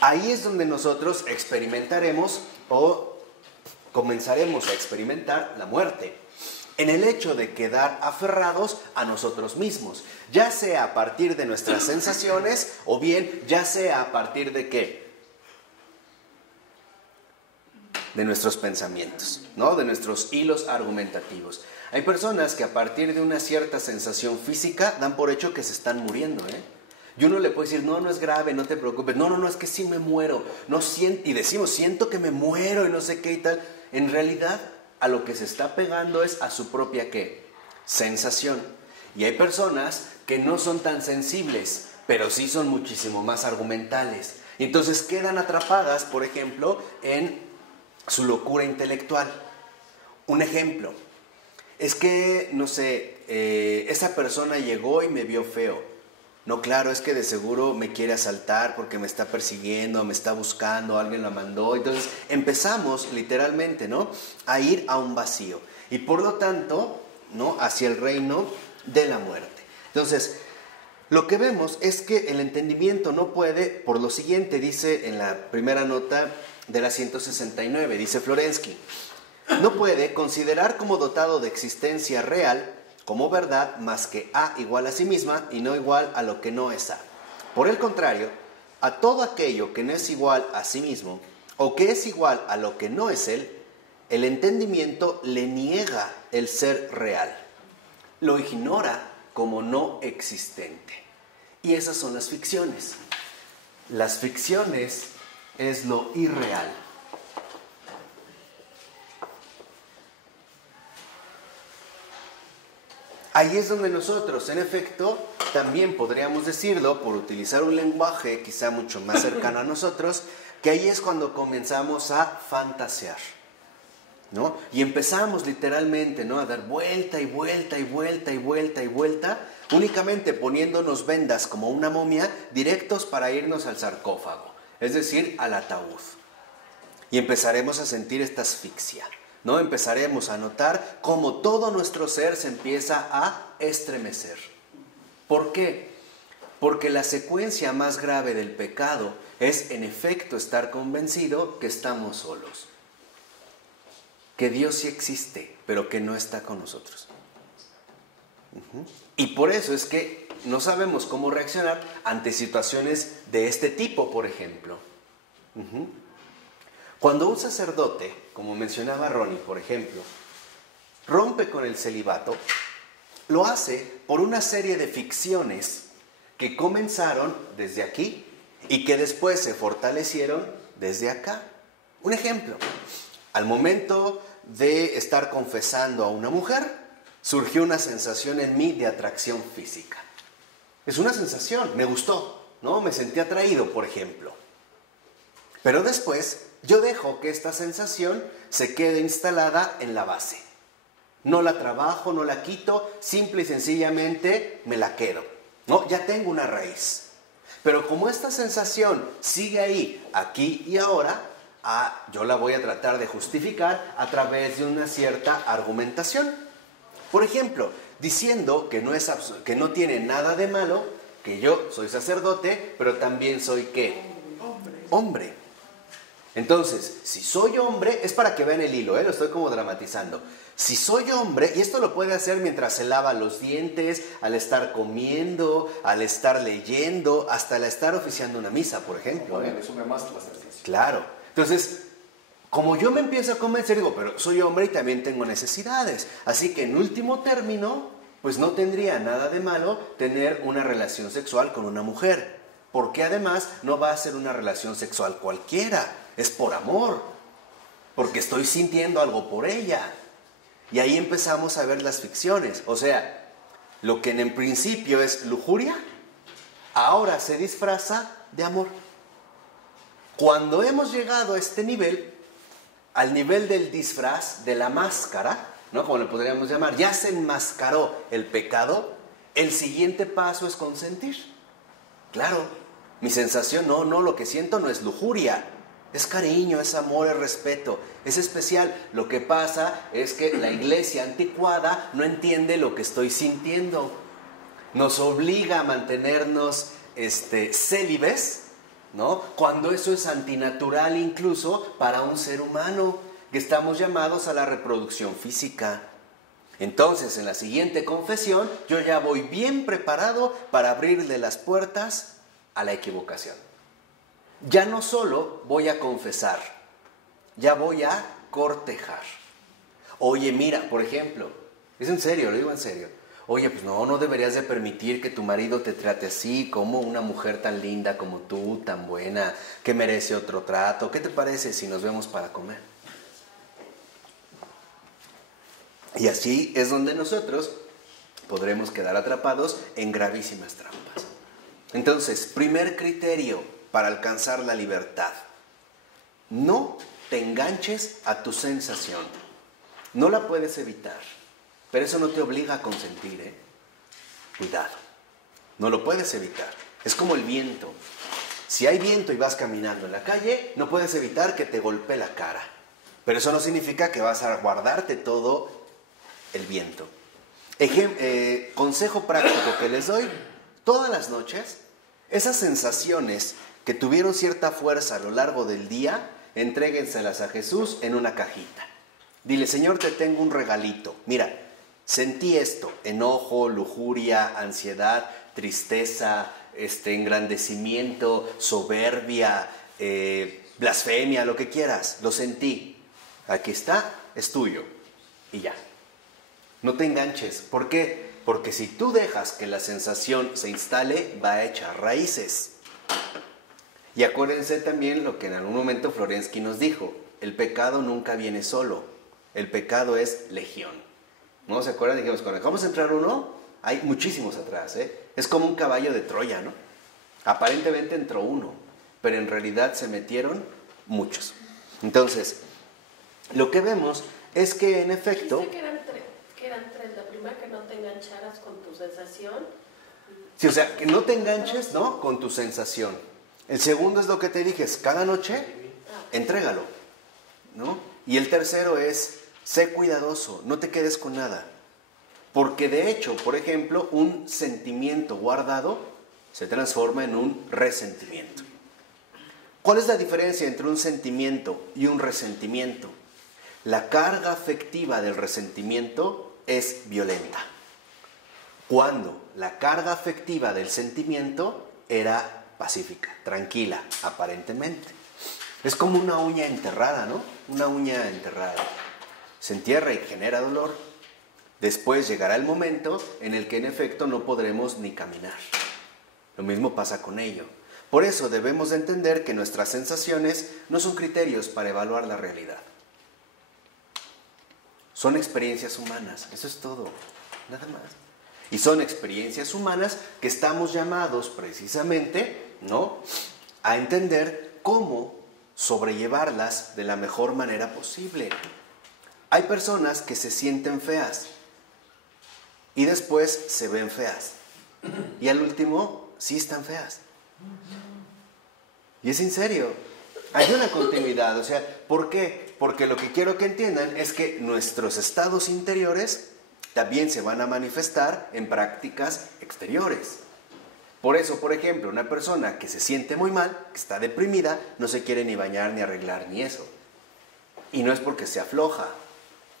Ahí es donde nosotros experimentaremos o comenzaremos a experimentar la muerte, en el hecho de quedar aferrados a nosotros mismos, ya sea a partir de nuestras sensaciones o bien ya sea a partir de ¿qué? De nuestros pensamientos, ¿no? De nuestros hilos argumentativos. Hay personas que a partir de una cierta sensación física dan por hecho que se están muriendo, Y uno le puede decir, no es grave, no te preocupes. No, es que sí me muero. No siento, y decimos, siento que me muero y no sé qué y tal. En realidad, a lo que se está pegando es a su propia, ¿qué? Sensación. Y hay personas que no son tan sensibles, pero sí son muchísimo más argumentales. Y entonces quedan atrapadas, por ejemplo, en su locura intelectual. Un ejemplo, es que, no sé, esa persona llegó y me vio feo. No, claro, es que de seguro me quiere asaltar porque me está persiguiendo, me está buscando, alguien la mandó. Entonces empezamos literalmente, ¿no? A ir a un vacío. Y por lo tanto, ¿no? Hacia el reino de la muerte. Entonces, lo que vemos es que el entendimiento no puede, por lo siguiente, dice en la primera nota de la 169, dice Florensky, no puede considerar como dotado de existencia real como verdad más que A igual a sí misma y no igual a lo que no es A. Por el contrario, a todo aquello que no es igual a sí mismo o que es igual a lo que no es él, el entendimiento le niega el ser real. Lo ignora como no existente. Y esas son las ficciones. Las ficciones es lo irreal. Ahí es donde nosotros, en efecto, también podríamos decirlo, por utilizar un lenguaje quizá mucho más cercano a nosotros, que ahí es cuando comenzamos a fantasear, ¿no? Y empezamos literalmente, ¿no? A dar vuelta y vuelta y vuelta y vuelta y vuelta, únicamente poniéndonos vendas como una momia, directos para irnos al sarcófago, es decir, al ataúd. Y empezaremos a sentir esta asfixia, ¿no? Empezaremos a notar cómo todo nuestro ser se empieza a estremecer. ¿Por qué? Porque la secuencia más grave del pecado es, en efecto, estar convencido que estamos solos. Que Dios sí existe, pero que no está con nosotros. Y por eso es que no sabemos cómo reaccionar ante situaciones de este tipo, por ejemplo. Cuando un sacerdote, como mencionaba Ronnie, por ejemplo, rompe con el celibato, lo hace por una serie de ficciones que comenzaron desde aquí y que después se fortalecieron desde acá. Un ejemplo, al momento de estar confesando a una mujer, surgió una sensación en mí de atracción física. Es una sensación, me gustó, ¿no? Me sentí atraído, por ejemplo. Pero después yo dejo que esta sensación se quede instalada en la base. No la trabajo, no la quito, simple y sencillamente me la quedo, ¿no? Ya tengo una raíz. Pero como esta sensación sigue ahí, aquí y ahora, yo la voy a tratar de justificar a través de una cierta argumentación. Por ejemplo, diciendo que no tiene nada de malo, que yo soy sacerdote, pero también soy ¿qué? Hombre. Entonces, si soy hombre, es para que vean el hilo, lo estoy como dramatizando. Si soy hombre, y esto lo puede hacer mientras se lava los dientes, al estar comiendo, al estar leyendo, hasta al estar oficiando una misa, por ejemplo. Le sube más las ejercicios. Claro. Entonces, como yo me empiezo a convencer, digo, pero soy hombre y también tengo necesidades. Así que en último término, pues no tendría nada de malo tener una relación sexual con una mujer. Porque además no va a ser una relación sexual cualquiera, es por amor, porque estoy sintiendo algo por ella. Y ahí empezamos a ver las ficciones, o sea, lo que en principio es lujuria, ahora se disfraza de amor. Cuando hemos llegado a este nivel, al nivel del disfraz, de la máscara, ¿no? Como le podríamos llamar, ya se enmascaró el pecado, el siguiente paso es consentir. Claro, mi sensación, no, lo que siento no es lujuria, es cariño, es amor, es respeto, es especial. Lo que pasa es que la iglesia anticuada no entiende lo que estoy sintiendo. Nos obliga a mantenernos célibes, ¿no? Cuando eso es antinatural incluso para un ser humano, que estamos llamados a la reproducción física. Entonces, en la siguiente confesión, yo ya voy bien preparado para abrirle las puertas a la equivocación. Ya no solo voy a confesar, ya voy a cortejar. Oye, mira, por ejemplo, es en serio, lo digo en serio. Oye, pues no deberías de permitir que tu marido te trate así, como una mujer tan linda como tú, tan buena, que merece otro trato. ¿Qué te parece si nos vemos para comer? Y así es donde nosotros podremos quedar atrapados en gravísimas trampas. Entonces, primer criterio para alcanzar la libertad: no te enganches a tu sensación. No la puedes evitar, pero eso no te obliga a consentir, ¿eh? Cuidado, no lo puedes evitar. Es como el viento. Si hay viento y vas caminando en la calle, no puedes evitar que te golpee la cara. Pero eso no significa que vas a guardarte todo el viento. Consejo práctico que les doy: todas las noches, esas sensaciones que tuvieron cierta fuerza a lo largo del día, entréguenselas a Jesús en una cajita. Dile: Señor, te tengo un regalito. Mira, sentí esto: enojo, lujuria, ansiedad, tristeza, engrandecimiento, soberbia, blasfemia, lo que quieras. Lo sentí. Aquí está, es tuyo. Y ya. No te enganches. ¿Por qué? Porque si tú dejas que la sensación se instale, va a echar raíces. Y acuérdense también lo que en algún momento Florensky nos dijo: el pecado nunca viene solo, el pecado es legión. ¿No se acuerdan? Dijimos, cuando dejamos entrar uno, hay muchísimos atrás, ¿eh? Es como un caballo de Troya, ¿no? Aparentemente entró uno, pero en realidad se metieron muchos. Entonces, lo que vemos es que en efecto... Que eran tres. La primera, que no te engancharas con tu sensación. Sí, o sea, que no te enganches, ¿no?, con tu sensación. El segundo es lo que te dije, es cada noche, entrégalo, ¿no? Y el tercero es, sé cuidadoso, no te quedes con nada. Porque de hecho, por ejemplo, un sentimiento guardado se transforma en un resentimiento. ¿Cuál es la diferencia entre un sentimiento y un resentimiento? La carga afectiva del resentimiento es violenta, cuando la carga afectiva del sentimiento era pacífica, tranquila, aparentemente. Es como una uña enterrada, ¿no? Una uña enterrada. Se entierra y genera dolor. Después llegará el momento en el que en efecto no podremos ni caminar. Lo mismo pasa con ello. Por eso debemos de entender que nuestras sensaciones no son criterios para evaluar la realidad. Son experiencias humanas, eso es todo, nada más. Y son experiencias humanas que estamos llamados precisamente, ¿no?, a entender cómo sobrellevarlas de la mejor manera posible. Hay personas que se sienten feas y después se ven feas. Y al último, sí están feas. Y es en serio. Hay una continuidad, o sea, ¿por qué? Porque lo que quiero que entiendan es que nuestros estados interiores también se van a manifestar en prácticas exteriores. Por eso, por ejemplo, una persona que se siente muy mal, que está deprimida, no se quiere ni bañar, ni arreglar, ni eso. Y no es porque se afloja,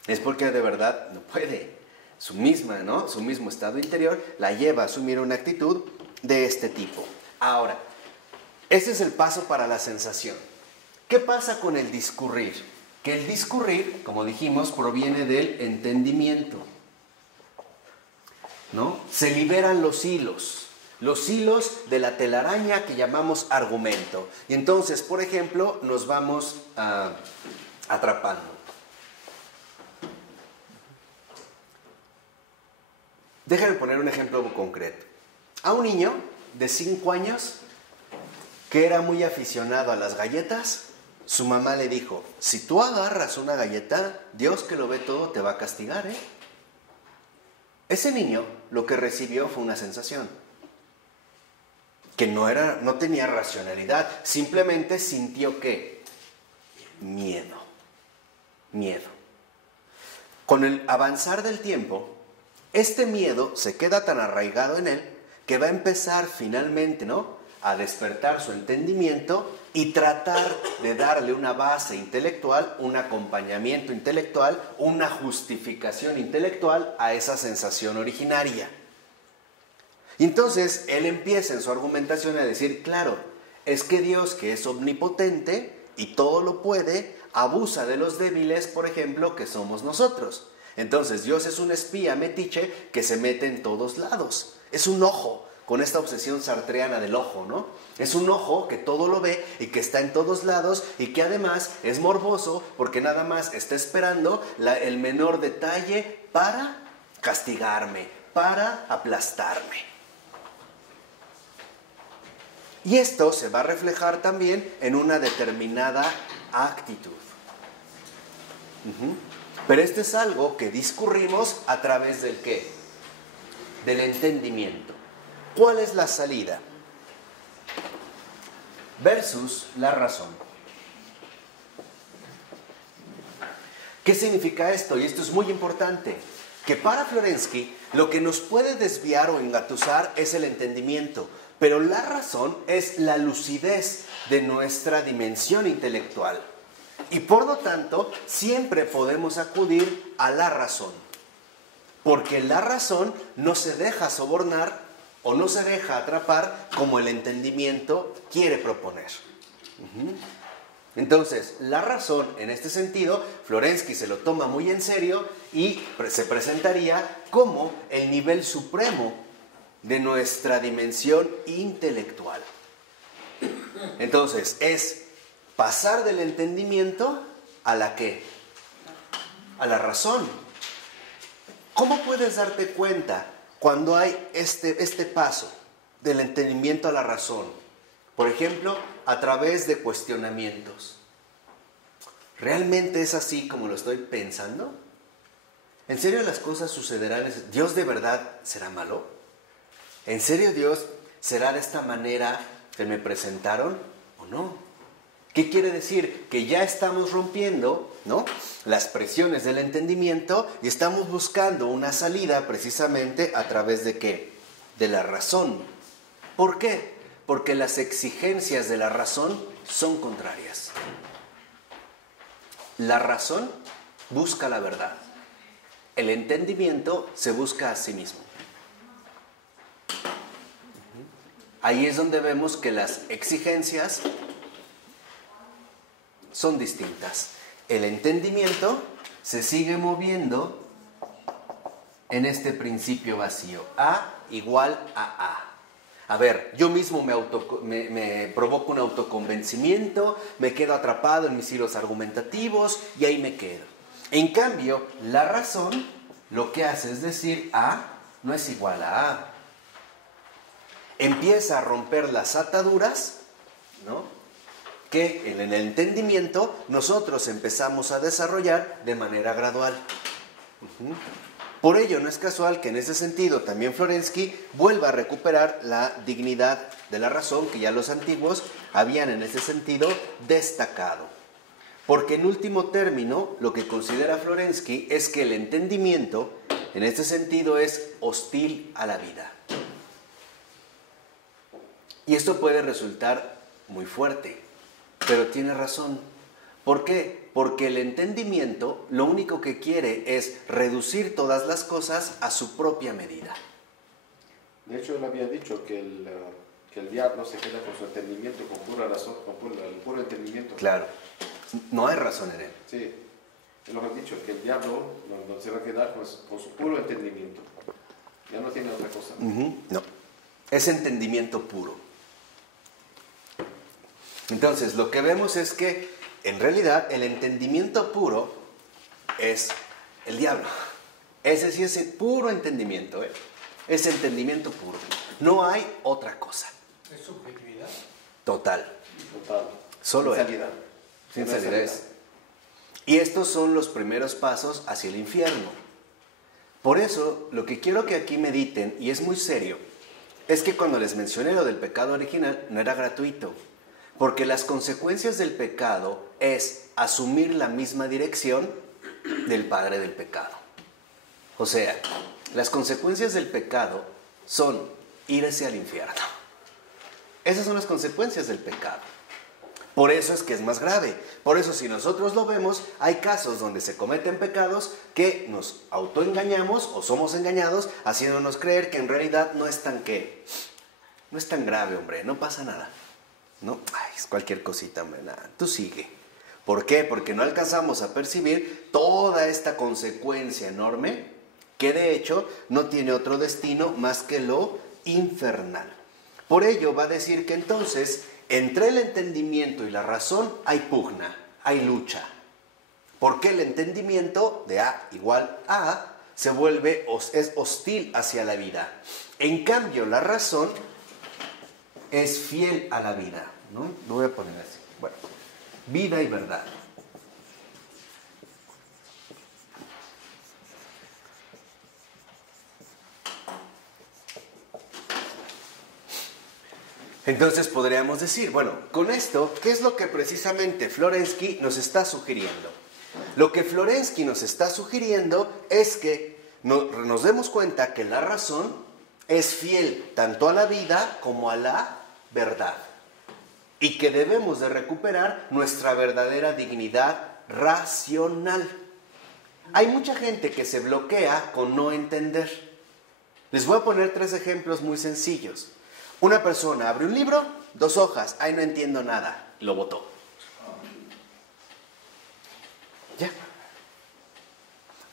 es porque de verdad no puede. Su mismo estado interior la lleva a asumir una actitud de este tipo. Ahora, ese es el paso para la sensación. ¿Qué pasa con el discurrir? Que el discurrir, como dijimos, proviene del entendimiento, ¿no? Se liberan los hilos de la telaraña que llamamos argumento. Y entonces, por ejemplo, nos vamos atrapando. Déjame poner un ejemplo concreto. A un niño de 5 años que era muy aficionado a las galletas, su mamá le dijo, si tú agarras una galleta, Dios que lo ve todo te va a castigar, ¿eh? Ese niño lo que recibió fue una sensación, que no tenía racionalidad, simplemente sintió ¿qué? Miedo. Con el avanzar del tiempo, este miedo se queda tan arraigado en él que va a empezar finalmente, ¿no?, a despertar su entendimiento y tratar de darle una base intelectual, un acompañamiento intelectual, una justificación intelectual a esa sensación originaria. Y entonces él empieza en su argumentación a decir, claro, es que Dios, que es omnipotente y todo lo puede, abusa de los débiles, por ejemplo, que somos nosotros. Entonces Dios es un espía metiche que se mete en todos lados. Es un ojo, con esta obsesión sartreana del ojo, ¿no? Es un ojo que todo lo ve y que está en todos lados y que además es morboso porque nada más está esperando el menor detalle para castigarme, para aplastarme. Y esto se va a reflejar también en una determinada actitud. Pero esto es algo que discurrimos a través del ¿qué? Del entendimiento. ¿Cuál es la salida? Versus la razón. ¿Qué significa esto? Y esto es muy importante. Que para Florensky lo que nos puede desviar o engatusar es el entendimiento, pero la razón es la lucidez de nuestra dimensión intelectual. Y por lo tanto, siempre podemos acudir a la razón. Porque la razón no se deja sobornar o no se deja atrapar como el entendimiento quiere proponer. Entonces, la razón, en este sentido, Florensky se lo toma muy en serio y se presentaría como el nivel supremo de nuestra dimensión intelectual. Entonces, es pasar del entendimiento a la ¿qué? A la razón. ¿Cómo puedes darte cuenta cuando hay este paso del entendimiento a la razón? Por ejemplo, a través de cuestionamientos. ¿Realmente es así como lo estoy pensando? ¿En serio las cosas sucederán? ¿Dios de verdad será malo? ¿En serio Dios será de esta manera que me presentaron o no? ¿Qué quiere decir? Que ya estamos rompiendo, ¿no?, las presiones del entendimiento y estamos buscando una salida precisamente a través de ¿qué? De la razón. ¿Por qué? Porque las exigencias de la razón son contrarias. La razón busca la verdad. El entendimiento se busca a sí mismo. Ahí es donde vemos que las exigencias son distintas. El entendimiento se sigue moviendo en este principio vacío. A igual a A. A ver, yo mismo me provoco un autoconvencimiento, me quedo atrapado en mis hilos argumentativos y ahí me quedo. En cambio, la razón lo que hace es decir A no es igual a A. Empieza a romper las ataduras, ¿no?, que en el entendimiento nosotros empezamos a desarrollar de manera gradual. Por ello no es casual que en ese sentido también Florensky vuelva a recuperar la dignidad de la razón que ya los antiguos habían en ese sentido destacado. Porque en último término lo que considera Florensky es que el entendimiento en este sentido es hostil a la vida. Y esto puede resultar muy fuerte, pero tiene razón. ¿Por qué? Porque el entendimiento lo único que quiere es reducir todas las cosas a su propia medida. De hecho, él había dicho que el diablo se queda con su entendimiento, con pura razón, el puro entendimiento. Claro, no hay razón en él. Sí, él lo ha dicho, que el diablo no se va a quedar con su puro entendimiento. Ya no tiene otra cosa. No, es entendimiento puro. Entonces, lo que vemos es que, en realidad, el entendimiento puro es el diablo. Ese sí es el puro entendimiento, ¿eh? Es entendimiento puro. No hay otra cosa. ¿Es subjetividad? Total. Total. Solo Sin él. salida. Sin No hay salida es. Y estos son los primeros pasos hacia el infierno. Por eso, lo que quiero que aquí mediten, y es muy serio, es que cuando les mencioné lo del pecado original, no era gratuito. Porque las consecuencias del pecado es asumir la misma dirección del padre del pecado. O sea, las consecuencias del pecado son irse al infierno. Esas son las consecuencias del pecado. Por eso es que es más grave. Por eso, si nosotros lo vemos, hay casos donde se cometen pecados que nos autoengañamos o somos engañados, haciéndonos creer que en realidad no es tan grave, hombre, no pasa nada. No, ay, es cualquier cosita, hombre, nada, tú sigue. ¿Por qué? Porque no alcanzamos a percibir toda esta consecuencia enorme que de hecho no tiene otro destino más que lo infernal. Por ello va a decir que entonces entre el entendimiento y la razón hay pugna, hay lucha. Porque el entendimiento de A igual a A se vuelve, es hostil hacia la vida. En cambio, la razón es fiel a la vida, ¿no? Lo voy a poner así. Bueno, vida y verdad. Entonces podríamos decir, bueno, con esto, ¿qué es lo que precisamente Florensky nos está sugiriendo? Lo que Florensky nos está sugiriendo es que nos demos cuenta que la razón es fiel tanto a la vida como a la verdad. Y que debemos de recuperar nuestra verdadera dignidad racional. Hay mucha gente que se bloquea con no entender. Les voy a poner 3 ejemplos muy sencillos. Una persona abre un libro, 2 hojas, ay, no entiendo nada, lo botó. Ya.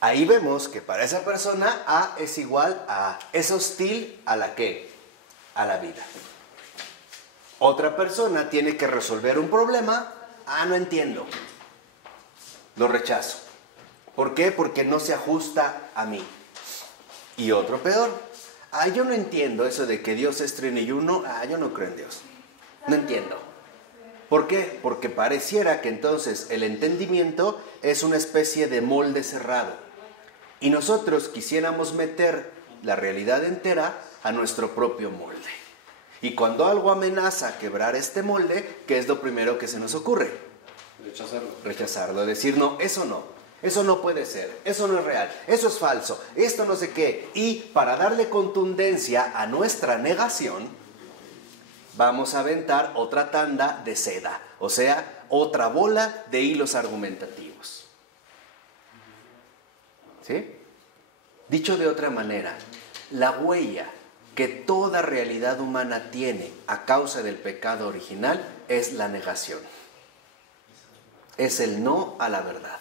Ahí vemos que para esa persona A es igual a A. Es hostil a la ¿qué? A la vida. Otra persona tiene que resolver un problema, no entiendo, lo rechazo. ¿Por qué? Porque no se ajusta a mí. Y otro peor, yo no entiendo eso de que Dios es trino y uno, yo no creo en Dios, no entiendo. ¿Por qué? Porque pareciera que entonces el entendimiento es una especie de molde cerrado y nosotros quisiéramos meter la realidad entera a nuestro propio molde. Y cuando algo amenaza a quebrar este molde, ¿qué es lo primero que se nos ocurre? Rechazarlo. Rechazarlo, decir no, eso no puede ser, eso no es real, eso es falso, esto no sé qué. Y para darle contundencia a nuestra negación, vamos a aventar otra tanda de seda, o sea, otra bola de hilos argumentativos. ¿Sí? Dicho de otra manera, la huella que toda realidad humana tiene a causa del pecado original es la negación. Es el no a la verdad.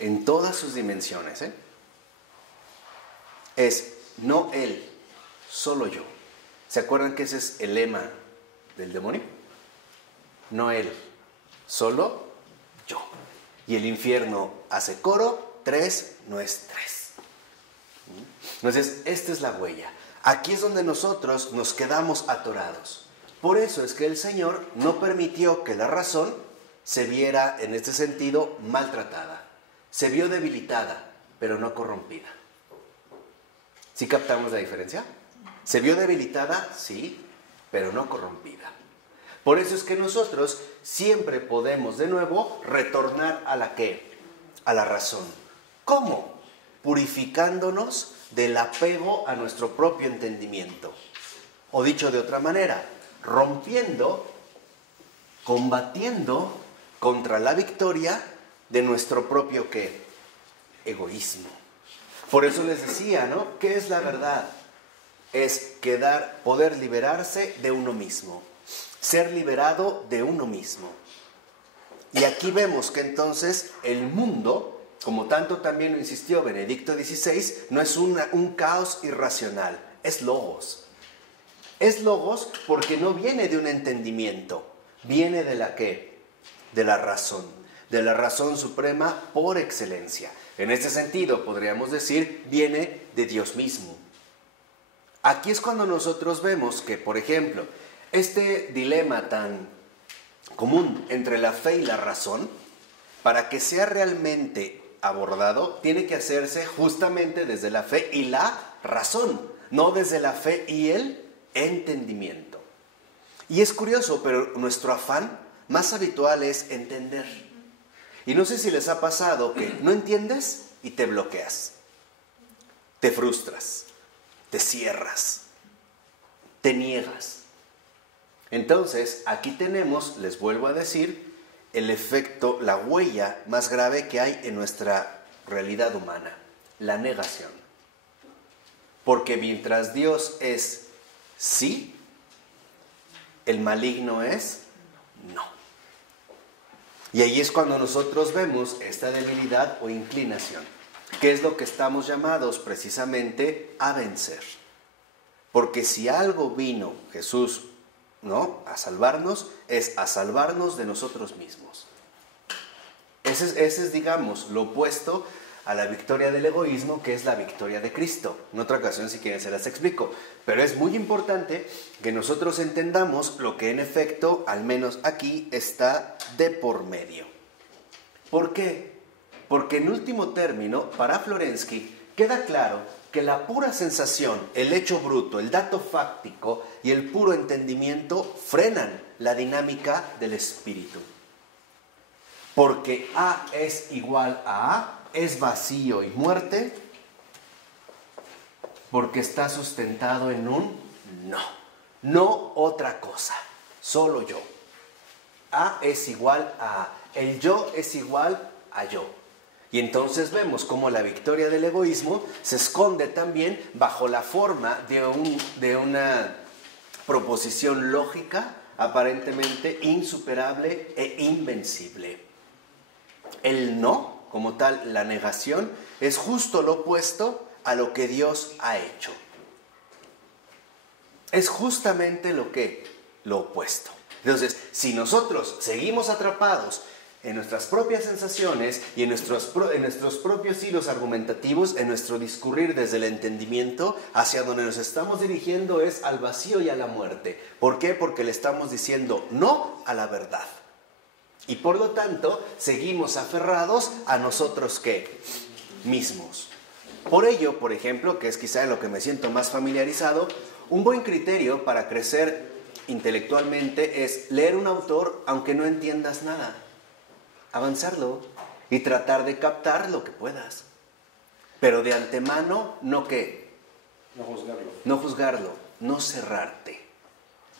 En todas sus dimensiones, ¿eh? Es no él, solo yo. ¿Se acuerdan que ese es el lema del demonio? No él, solo yo. Y el infierno hace coro, 3 no es 3. Entonces, esta es la huella. Aquí es donde nosotros nos quedamos atorados. Por eso es que el Señor no permitió que la razón se viera en este sentido maltratada. Se vio debilitada, pero no corrompida. ¿Sí captamos la diferencia? Se vio debilitada, sí, pero no corrompida. Por eso es que nosotros siempre podemos de nuevo retornar a la ¿qué? A la razón. ¿Cómo? Purificándonos del apego a nuestro propio entendimiento. O dicho de otra manera, rompiendo, combatiendo contra la victoria de nuestro propio ¿qué? Egoísmo. Por eso les decía, ¿no? ¿Qué es la verdad? Es poder liberarse de uno mismo, ser liberado de uno mismo. Y aquí vemos que entonces el mundo, como tanto también lo insistió Benedicto XVI, no es un caos irracional, es logos. Es logos porque no viene de un entendimiento, viene de la ¿qué? De la razón suprema por excelencia. En este sentido, podríamos decir, viene de Dios mismo. Aquí es cuando nosotros vemos que, por ejemplo, este dilema tan común entre la fe y la razón, para que sea realmente abordado, tiene que hacerse justamente desde la fe y la razón, no desde la fe y el entendimiento. Y es curioso, pero nuestro afán más habitual es entender. Y no sé si les ha pasado que no entiendes y te bloqueas, te frustras, te cierras, te niegas. Entonces, aquí tenemos, les vuelvo a decir, el efecto, la huella más grave que hay en nuestra realidad humana, la negación. Porque mientras Dios es sí, el maligno es no. Y ahí es cuando nosotros vemos esta debilidad o inclinación, que es lo que estamos llamados precisamente a vencer. Porque si algo vino Jesús, ¿no?, a salvarnos, es a salvarnos de nosotros mismos. Ese es, digamos, lo opuesto a la victoria del egoísmo, que es la victoria de Cristo. En otra ocasión, si quieren, se las explico. Pero es muy importante que nosotros entendamos lo que en efecto, al menos aquí, está de por medio. ¿Por qué? Porque en último término, para Florensky, queda claro que la pura sensación, el hecho bruto, el dato fáctico y el puro entendimiento frenan la dinámica del espíritu. Porque A es igual a A, es vacío y muerte, porque está sustentado en un no otra cosa, solo yo. A es igual a A, el yo es igual a yo. Y entonces vemos cómo la victoria del egoísmo se esconde también bajo la forma de una proposición lógica aparentemente insuperable e invencible. El no, como tal, la negación, es justo lo opuesto a lo que Dios ha hecho. Es justamente lo opuesto. Entonces, si nosotros seguimos atrapados en nuestras propias sensaciones y en nuestros propios hilos argumentativos, en nuestro discurrir desde el entendimiento, hacia donde nos estamos dirigiendo es al vacío y a la muerte. ¿Por qué? Porque le estamos diciendo no a la verdad. Y por lo tanto, seguimos aferrados a nosotros ¿qué? Mismos. Por ello, por ejemplo, que es quizá en lo que me siento más familiarizado, un buen criterio para crecer intelectualmente es leer un autor aunque no entiendas nada. Avanzarlo y tratar de captar lo que puedas. Pero de antemano, ¿no qué? No juzgarlo. No juzgarlo, no cerrarte.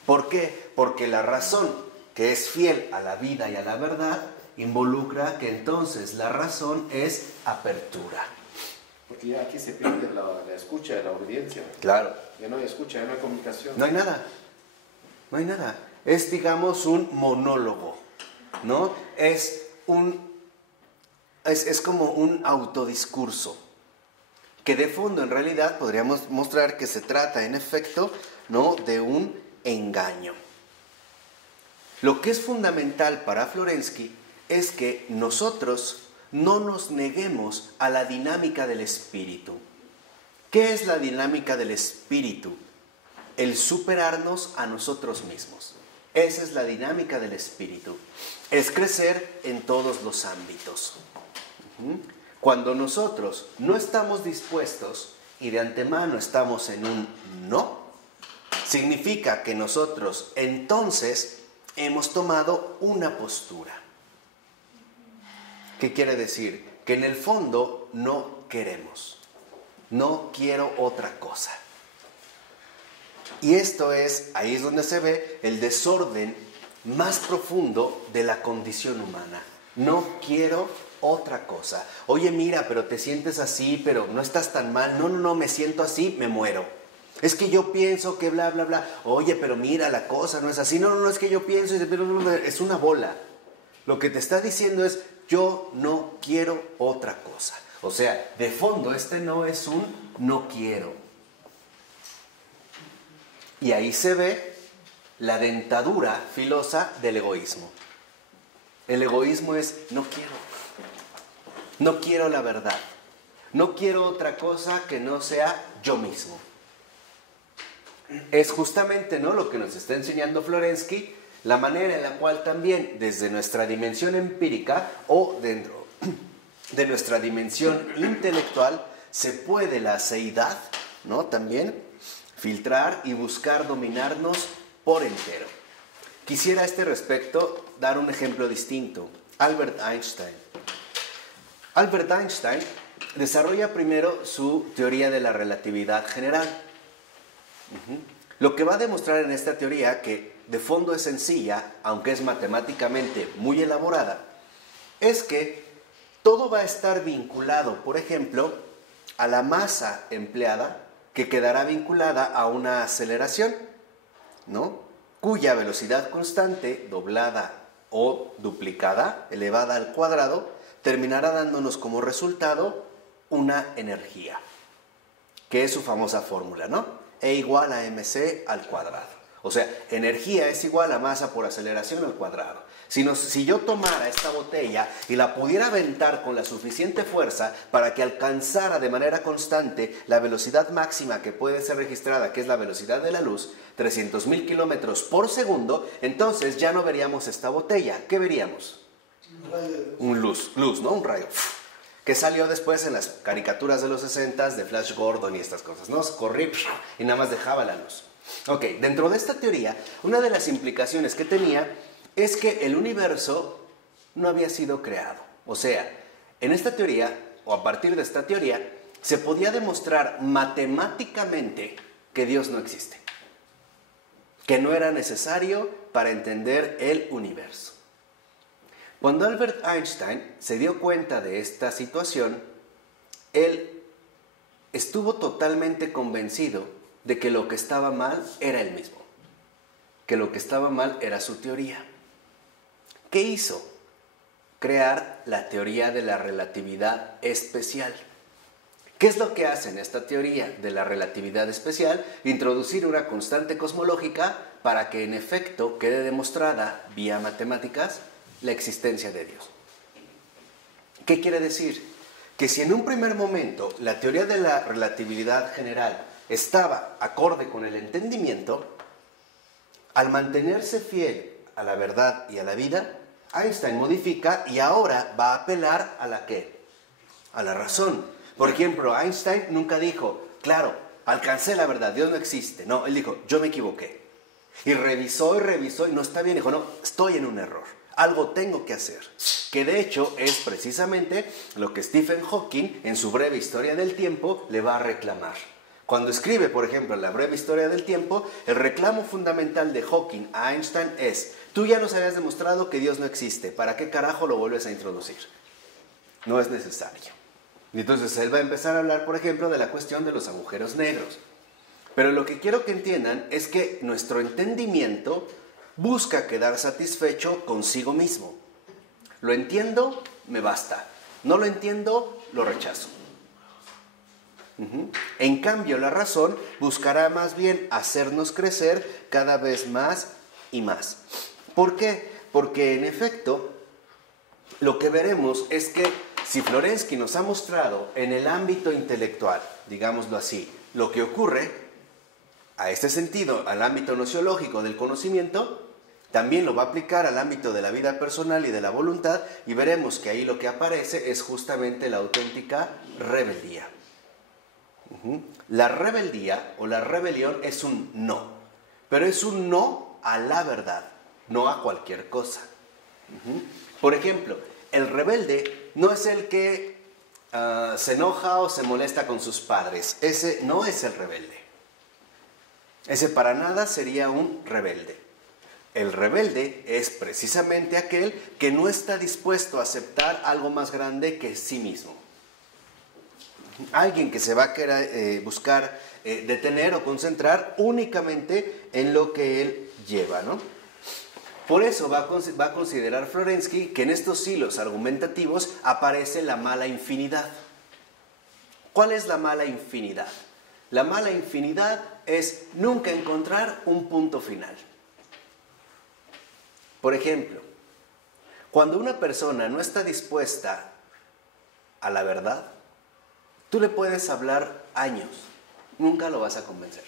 ¿Por qué? Porque la razón que es fiel a la vida y a la verdad involucra que entonces la razón es apertura. Porque ya aquí se pierde la escucha de la audiencia. Claro. Ya no hay escucha, ya no hay comunicación. No hay nada. No hay nada. Es, digamos, un monólogo, ¿no? Es como un autodiscurso, que de fondo en realidad podríamos mostrar que se trata en efecto, ¿no?, de un engaño. Lo que es fundamental para Florensky es que nosotros no nos neguemos a la dinámica del espíritu. ¿Qué es la dinámica del espíritu? El superarnos a nosotros mismos. Esa es la dinámica del espíritu. Es crecer en todos los ámbitos. Cuando nosotros no estamos dispuestos y de antemano estamos en un no, significa que nosotros entonces hemos tomado una postura. ¿Qué quiere decir? Que en el fondo no queremos. No quiero otra cosa. Y esto es, ahí es donde se ve el desorden más profundo de la condición humana. No quiero otra cosa. Oye, mira, pero te sientes así, pero no estás tan mal. No, no, no, me siento así, me muero. Es que yo pienso que bla, bla, bla. Oye, pero mira, la cosa no es así. No, no, no, es que yo pienso, pero es una bola. Lo que te está diciendo es, yo no quiero otra cosa. O sea, de fondo, este no es un no quiero. Y ahí se ve la dentadura filosa del egoísmo. El egoísmo es, no quiero. No quiero la verdad. No quiero otra cosa que no sea yo mismo. Es justamente, ¿no?, lo que nos está enseñando Florensky, la manera en la cual también desde nuestra dimensión empírica o dentro de nuestra dimensión intelectual se puede la seidad, ¿no?, también filtrar y buscar dominarnos por entero. Quisiera a este respecto dar un ejemplo distinto. Albert Einstein. Albert Einstein desarrolla primero su teoría de la relatividad general. Lo que va a demostrar en esta teoría, que de fondo es sencilla, aunque es matemáticamente muy elaborada, es que todo va a estar vinculado, por ejemplo, a la masa empleada, que quedará vinculada a una aceleración, ¿no?, cuya velocidad constante, doblada o duplicada, elevada al cuadrado, terminará dándonos como resultado una energía, que es su famosa fórmula, ¿no? E igual a mc al cuadrado. O sea, energía es igual a masa por aceleración al cuadrado. Si yo tomara esta botella y la pudiera aventar con la suficiente fuerza para que alcanzara de manera constante la velocidad máxima que puede ser registrada, que es la velocidad de la luz, 300.000 kilómetros por segundo, entonces ya no veríamos esta botella. ¿Qué veríamos? Un luz, ¿no? Un rayo. Que salió después en las caricaturas de los 60s de Flash Gordon y estas cosas, ¿no? Corría y nada más dejaba la luz. Ok, dentro de esta teoría, una de las implicaciones que tenía es que el universo no había sido creado. O sea, en esta teoría, o a partir de esta teoría, se podía demostrar matemáticamente que Dios no existe, que no era necesario para entender el universo. Cuando Albert Einstein se dio cuenta de esta situación, él estuvo totalmente convencido de que lo que estaba mal era él mismo, que lo que estaba mal era su teoría. ¿Qué hizo? Crear la teoría de la relatividad especial. ¿Qué es lo que hace en esta teoría de la relatividad especial? Introducir una constante cosmológica para que en efecto quede demostrada vía matemáticas la existencia de Dios. ¿Qué quiere decir? Que si en un primer momento la teoría de la relatividad general estaba acorde con el entendimiento, al mantenerse fiel a la verdad y a la vida, Einstein modifica y ahora va a apelar a la ¿qué? A la razón. Por ejemplo, Einstein nunca dijo, claro, alcancé la verdad, Dios no existe. No, él dijo, yo me equivoqué. Y revisó y no está bien. Dijo, no, estoy en un error. Algo tengo que hacer. Que de hecho es precisamente lo que Stephen Hawking en su breve historia del tiempo le va a reclamar. Cuando escribe, por ejemplo, la breve historia del tiempo, el reclamo fundamental de Hawking a Einstein es, tú ya nos habías demostrado que Dios no existe, ¿para qué carajo lo vuelves a introducir? No es necesario. Y entonces él va a empezar a hablar, por ejemplo, de la cuestión de los agujeros negros. Pero lo que quiero que entiendan es que nuestro entendimiento busca quedar satisfecho consigo mismo. Lo entiendo, me basta. No lo entiendo, lo rechazo. En cambio, la razón buscará más bien hacernos crecer cada vez más y más. ¿Por qué? Porque en efecto, lo que veremos es que si Florensky nos ha mostrado en el ámbito intelectual, digámoslo así, lo que ocurre, a este sentido, al ámbito nociológico del conocimiento, también lo va a aplicar al ámbito de la vida personal y de la voluntad, y veremos que ahí lo que aparece es justamente la auténtica rebeldía. La rebeldía o la rebelión es un no, pero es un no a la verdad, no a cualquier cosa. Por ejemplo, el rebelde no es el que se enoja o se molesta con sus padres. Ese no es el rebelde. Ese para nada sería un rebelde. El rebelde es precisamente aquel que no está dispuesto a aceptar algo más grande que sí mismo. Alguien que se va a querer buscar detener o concentrar únicamente en lo que él lleva, ¿no? Por eso va a considerar Florensky que en estos hilos argumentativos aparece la mala infinidad. ¿Cuál es la mala infinidad? La mala infinidad es nunca encontrar un punto final. Por ejemplo, cuando una persona no está dispuesta a la verdad, tú le puedes hablar años, nunca lo vas a convencer.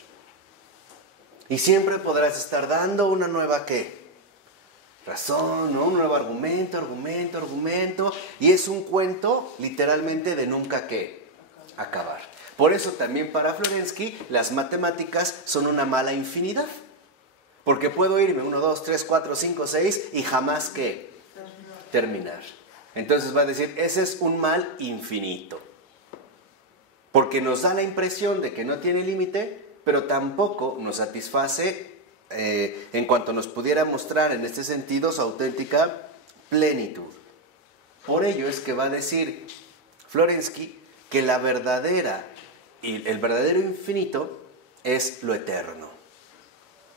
Y siempre podrás estar dando una nueva ¿qué? Razón, ¿no? Un nuevo argumento, y es un cuento literalmente de nunca ¿qué? Acabar. Por eso también para Florensky las matemáticas son una mala infinidad. Porque puedo irme 1, 2, 3, 4, 5, 6 y jamás ¿qué? Terminar. Entonces va a decir, ese es un mal infinito. Porque nos da la impresión de que no tiene límite, pero tampoco nos satisface en cuanto nos pudiera mostrar en este sentido su auténtica plenitud. Por ello es que va a decir Florensky que el verdadero infinito es lo eterno.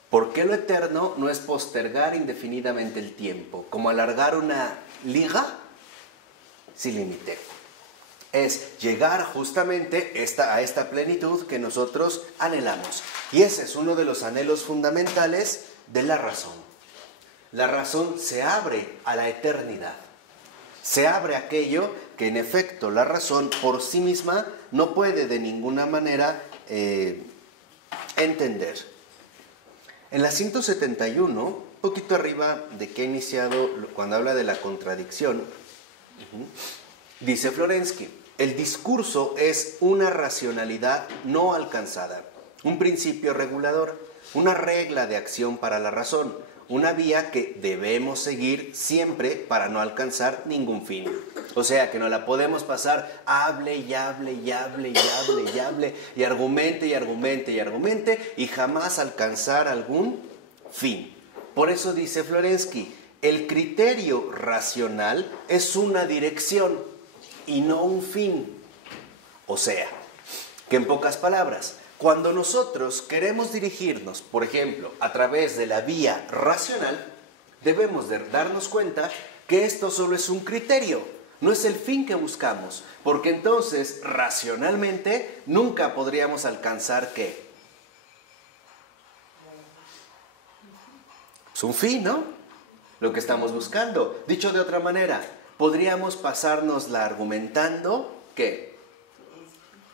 ¿Por qué lo eterno no es postergar indefinidamente el tiempo? Como alargar una liga sin límite. Es llegar justamente a esta plenitud que nosotros anhelamos. Y ese es uno de los anhelos fundamentales de la razón. La razón se abre a la eternidad. Se abre a aquello que en efecto la razón por sí misma no puede de ninguna manera entender. En la 171, un poquito arriba de que he iniciado cuando habla de la contradicción, dice Florensky, el discurso es una racionalidad no alcanzada, un principio regulador, una regla de acción para la razón, una vía que debemos seguir siempre para no alcanzar ningún fin. O sea, que no la podemos pasar, hable y hable y hable y hable y hable, y argumente y argumente y argumente, y jamás alcanzar algún fin. Por eso dice Florensky, el criterio racional es una dirección y no un fin. O sea, que en pocas palabras, cuando nosotros queremos dirigirnos, por ejemplo, a través de la vía racional, debemos de darnos cuenta que esto solo es un criterio, no es el fin que buscamos, porque entonces, racionalmente, nunca podríamos alcanzar ¿qué? Es un fin, ¿no? Lo que estamos buscando. Dicho de otra manera, podríamos pasárnosla argumentando ¿qué?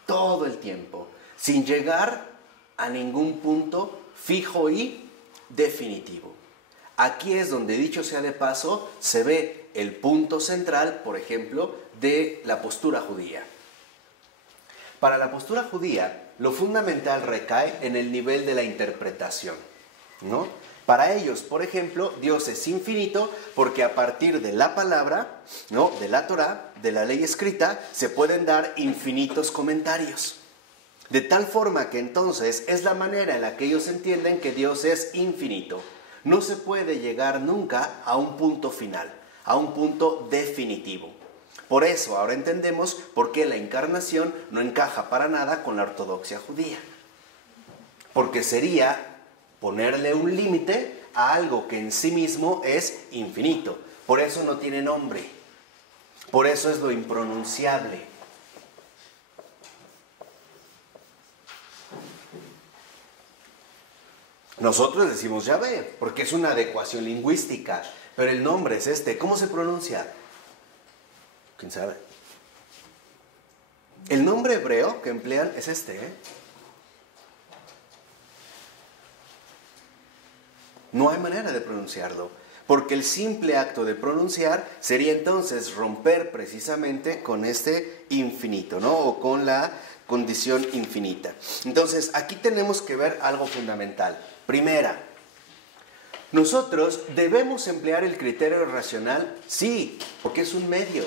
Todo el tiempo, sin llegar a ningún punto fijo y definitivo. Aquí es donde, dicho sea de paso, se ve el punto central, por ejemplo, de la postura judía. Para la postura judía, lo fundamental recae en el nivel de la interpretación, ¿no? Para ellos, por ejemplo, Dios es infinito porque a partir de la palabra, ¿no? De la Torá, de la ley escrita, se pueden dar infinitos comentarios. De tal forma que entonces es la manera en la que ellos entienden que Dios es infinito. No se puede llegar nunca a un punto final, a un punto definitivo. Por eso ahora entendemos por qué la encarnación no encaja para nada con la ortodoxia judía. Porque sería ponerle un límite a algo que en sí mismo es infinito. Por eso no tiene nombre. Por eso es lo impronunciable. Nosotros decimos Yahvé, porque es una adecuación lingüística, pero el nombre es este. ¿Cómo se pronuncia? ¿Quién sabe? El nombre hebreo que emplean es este, No hay manera de pronunciarlo, porque el simple acto de pronunciar sería entonces romper precisamente con este infinito, ¿no? O con la condición infinita. Entonces, aquí tenemos que ver algo fundamental. Primera, nosotros debemos emplear el criterio racional, sí, porque es un medio.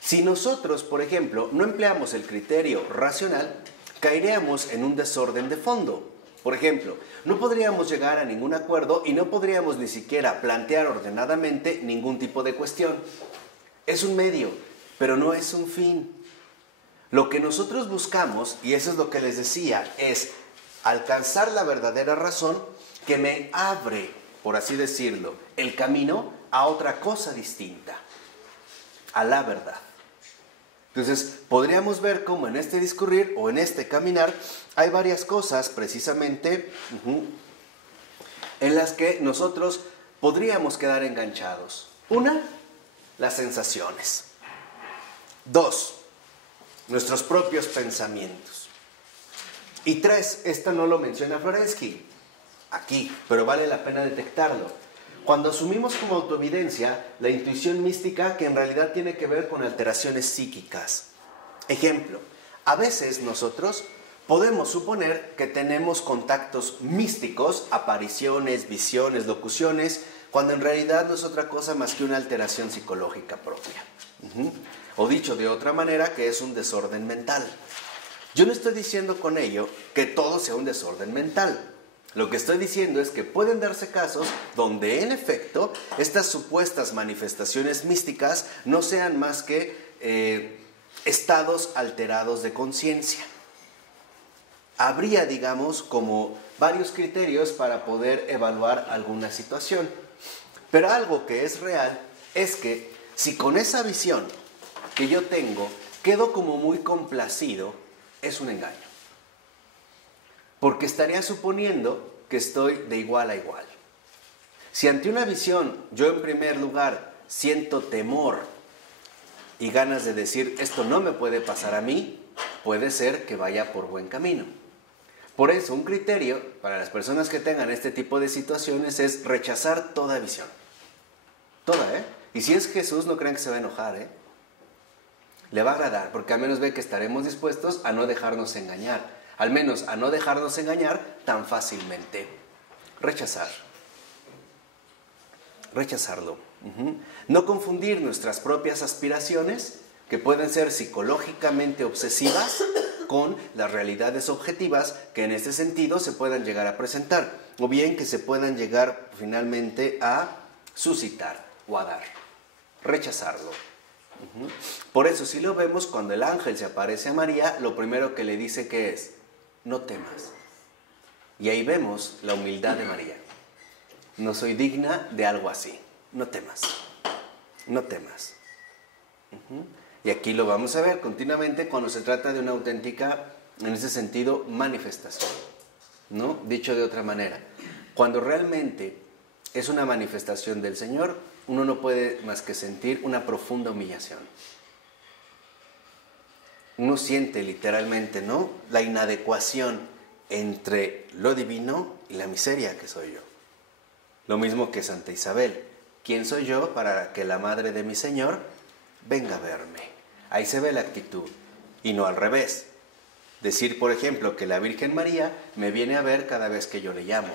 Si nosotros, por ejemplo, no empleamos el criterio racional, caeríamos en un desorden de fondo. Por ejemplo, no podríamos llegar a ningún acuerdo y no podríamos ni siquiera plantear ordenadamente ningún tipo de cuestión. Es un medio, pero no es un fin. Lo que nosotros buscamos, y eso es lo que les decía, es alcanzar la verdadera razón que me abre, por así decirlo, el camino a otra cosa distinta, a la verdad. Entonces, podríamos ver cómo en este discurrir o en este caminar hay varias cosas precisamente en las que nosotros podríamos quedar enganchados. Una, las sensaciones. Dos, nuestros propios pensamientos. Y tres, esto no lo menciona Florensky aquí, pero vale la pena detectarlo. Cuando asumimos como autoevidencia la intuición mística que en realidad tiene que ver con alteraciones psíquicas. Ejemplo, a veces nosotros podemos suponer que tenemos contactos místicos, apariciones, visiones, locuciones, cuando en realidad no es otra cosa más que una alteración psicológica propia. O dicho de otra manera, que es un desorden mental. Yo no estoy diciendo con ello que todo sea un desorden mental. Lo que estoy diciendo es que pueden darse casos donde en efecto estas supuestas manifestaciones místicas no sean más que estados alterados de conciencia. Habría, digamos, como varios criterios para poder evaluar alguna situación. Pero algo que es real es que si con esa visión que yo tengo quedo como muy complacido, es un engaño. Porque estaría suponiendo que estoy de igual a igual. Si ante una visión yo en primer lugar siento temor y ganas de decir esto no me puede pasar a mí, puede ser que vaya por buen camino. Por eso un criterio para las personas que tengan este tipo de situaciones es rechazar toda visión. Toda, ¿eh? Y si es Jesús, no crean que se va a enojar, ¿eh? Le va a agradar, porque al menos ve que estaremos dispuestos a no dejarnos engañar. Al menos a no dejarnos engañar tan fácilmente. Rechazar. Rechazarlo. No confundir nuestras propias aspiraciones, que pueden ser psicológicamente obsesivas, con las realidades objetivas que en este sentido se puedan llegar a presentar, o bien que se puedan llegar finalmente a suscitar o a dar. Rechazarlo. Por eso, si lo vemos, cuando el ángel se aparece a María, lo primero que le dice que es: no temas. Y ahí vemos la humildad de María. No soy digna de algo así. No temas. No temas. Y aquí lo vamos a ver continuamente cuando se trata de una auténtica, en ese sentido, manifestación. ¿No? Dicho de otra manera, cuando realmente es una manifestación del Señor, uno no puede más que sentir una profunda humillación. Uno siente literalmente, ¿no?, la inadecuación entre lo divino y la miseria que soy yo. Lo mismo que Santa Isabel. ¿Quién soy yo para que la madre de mi Señor venga a verme? Ahí se ve la actitud, y no al revés. Decir, por ejemplo, que la Virgen María me viene a ver cada vez que yo le llamo,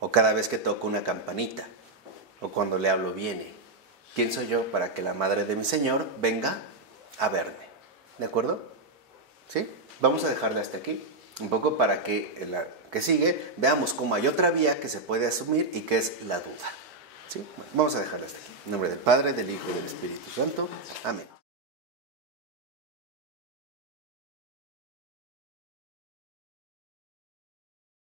o cada vez que toco una campanita, o cuando le hablo viene. ¿Quién soy yo para que la madre de mi Señor venga a verme? ¿De acuerdo? ¿Sí? Vamos a dejarle hasta aquí, un poco para que en la que sigue veamos cómo hay otra vía que se puede asumir y que es la duda. ¿Sí? Bueno, vamos a dejarle hasta aquí. En nombre del Padre, del Hijo y del Espíritu Santo. Amén.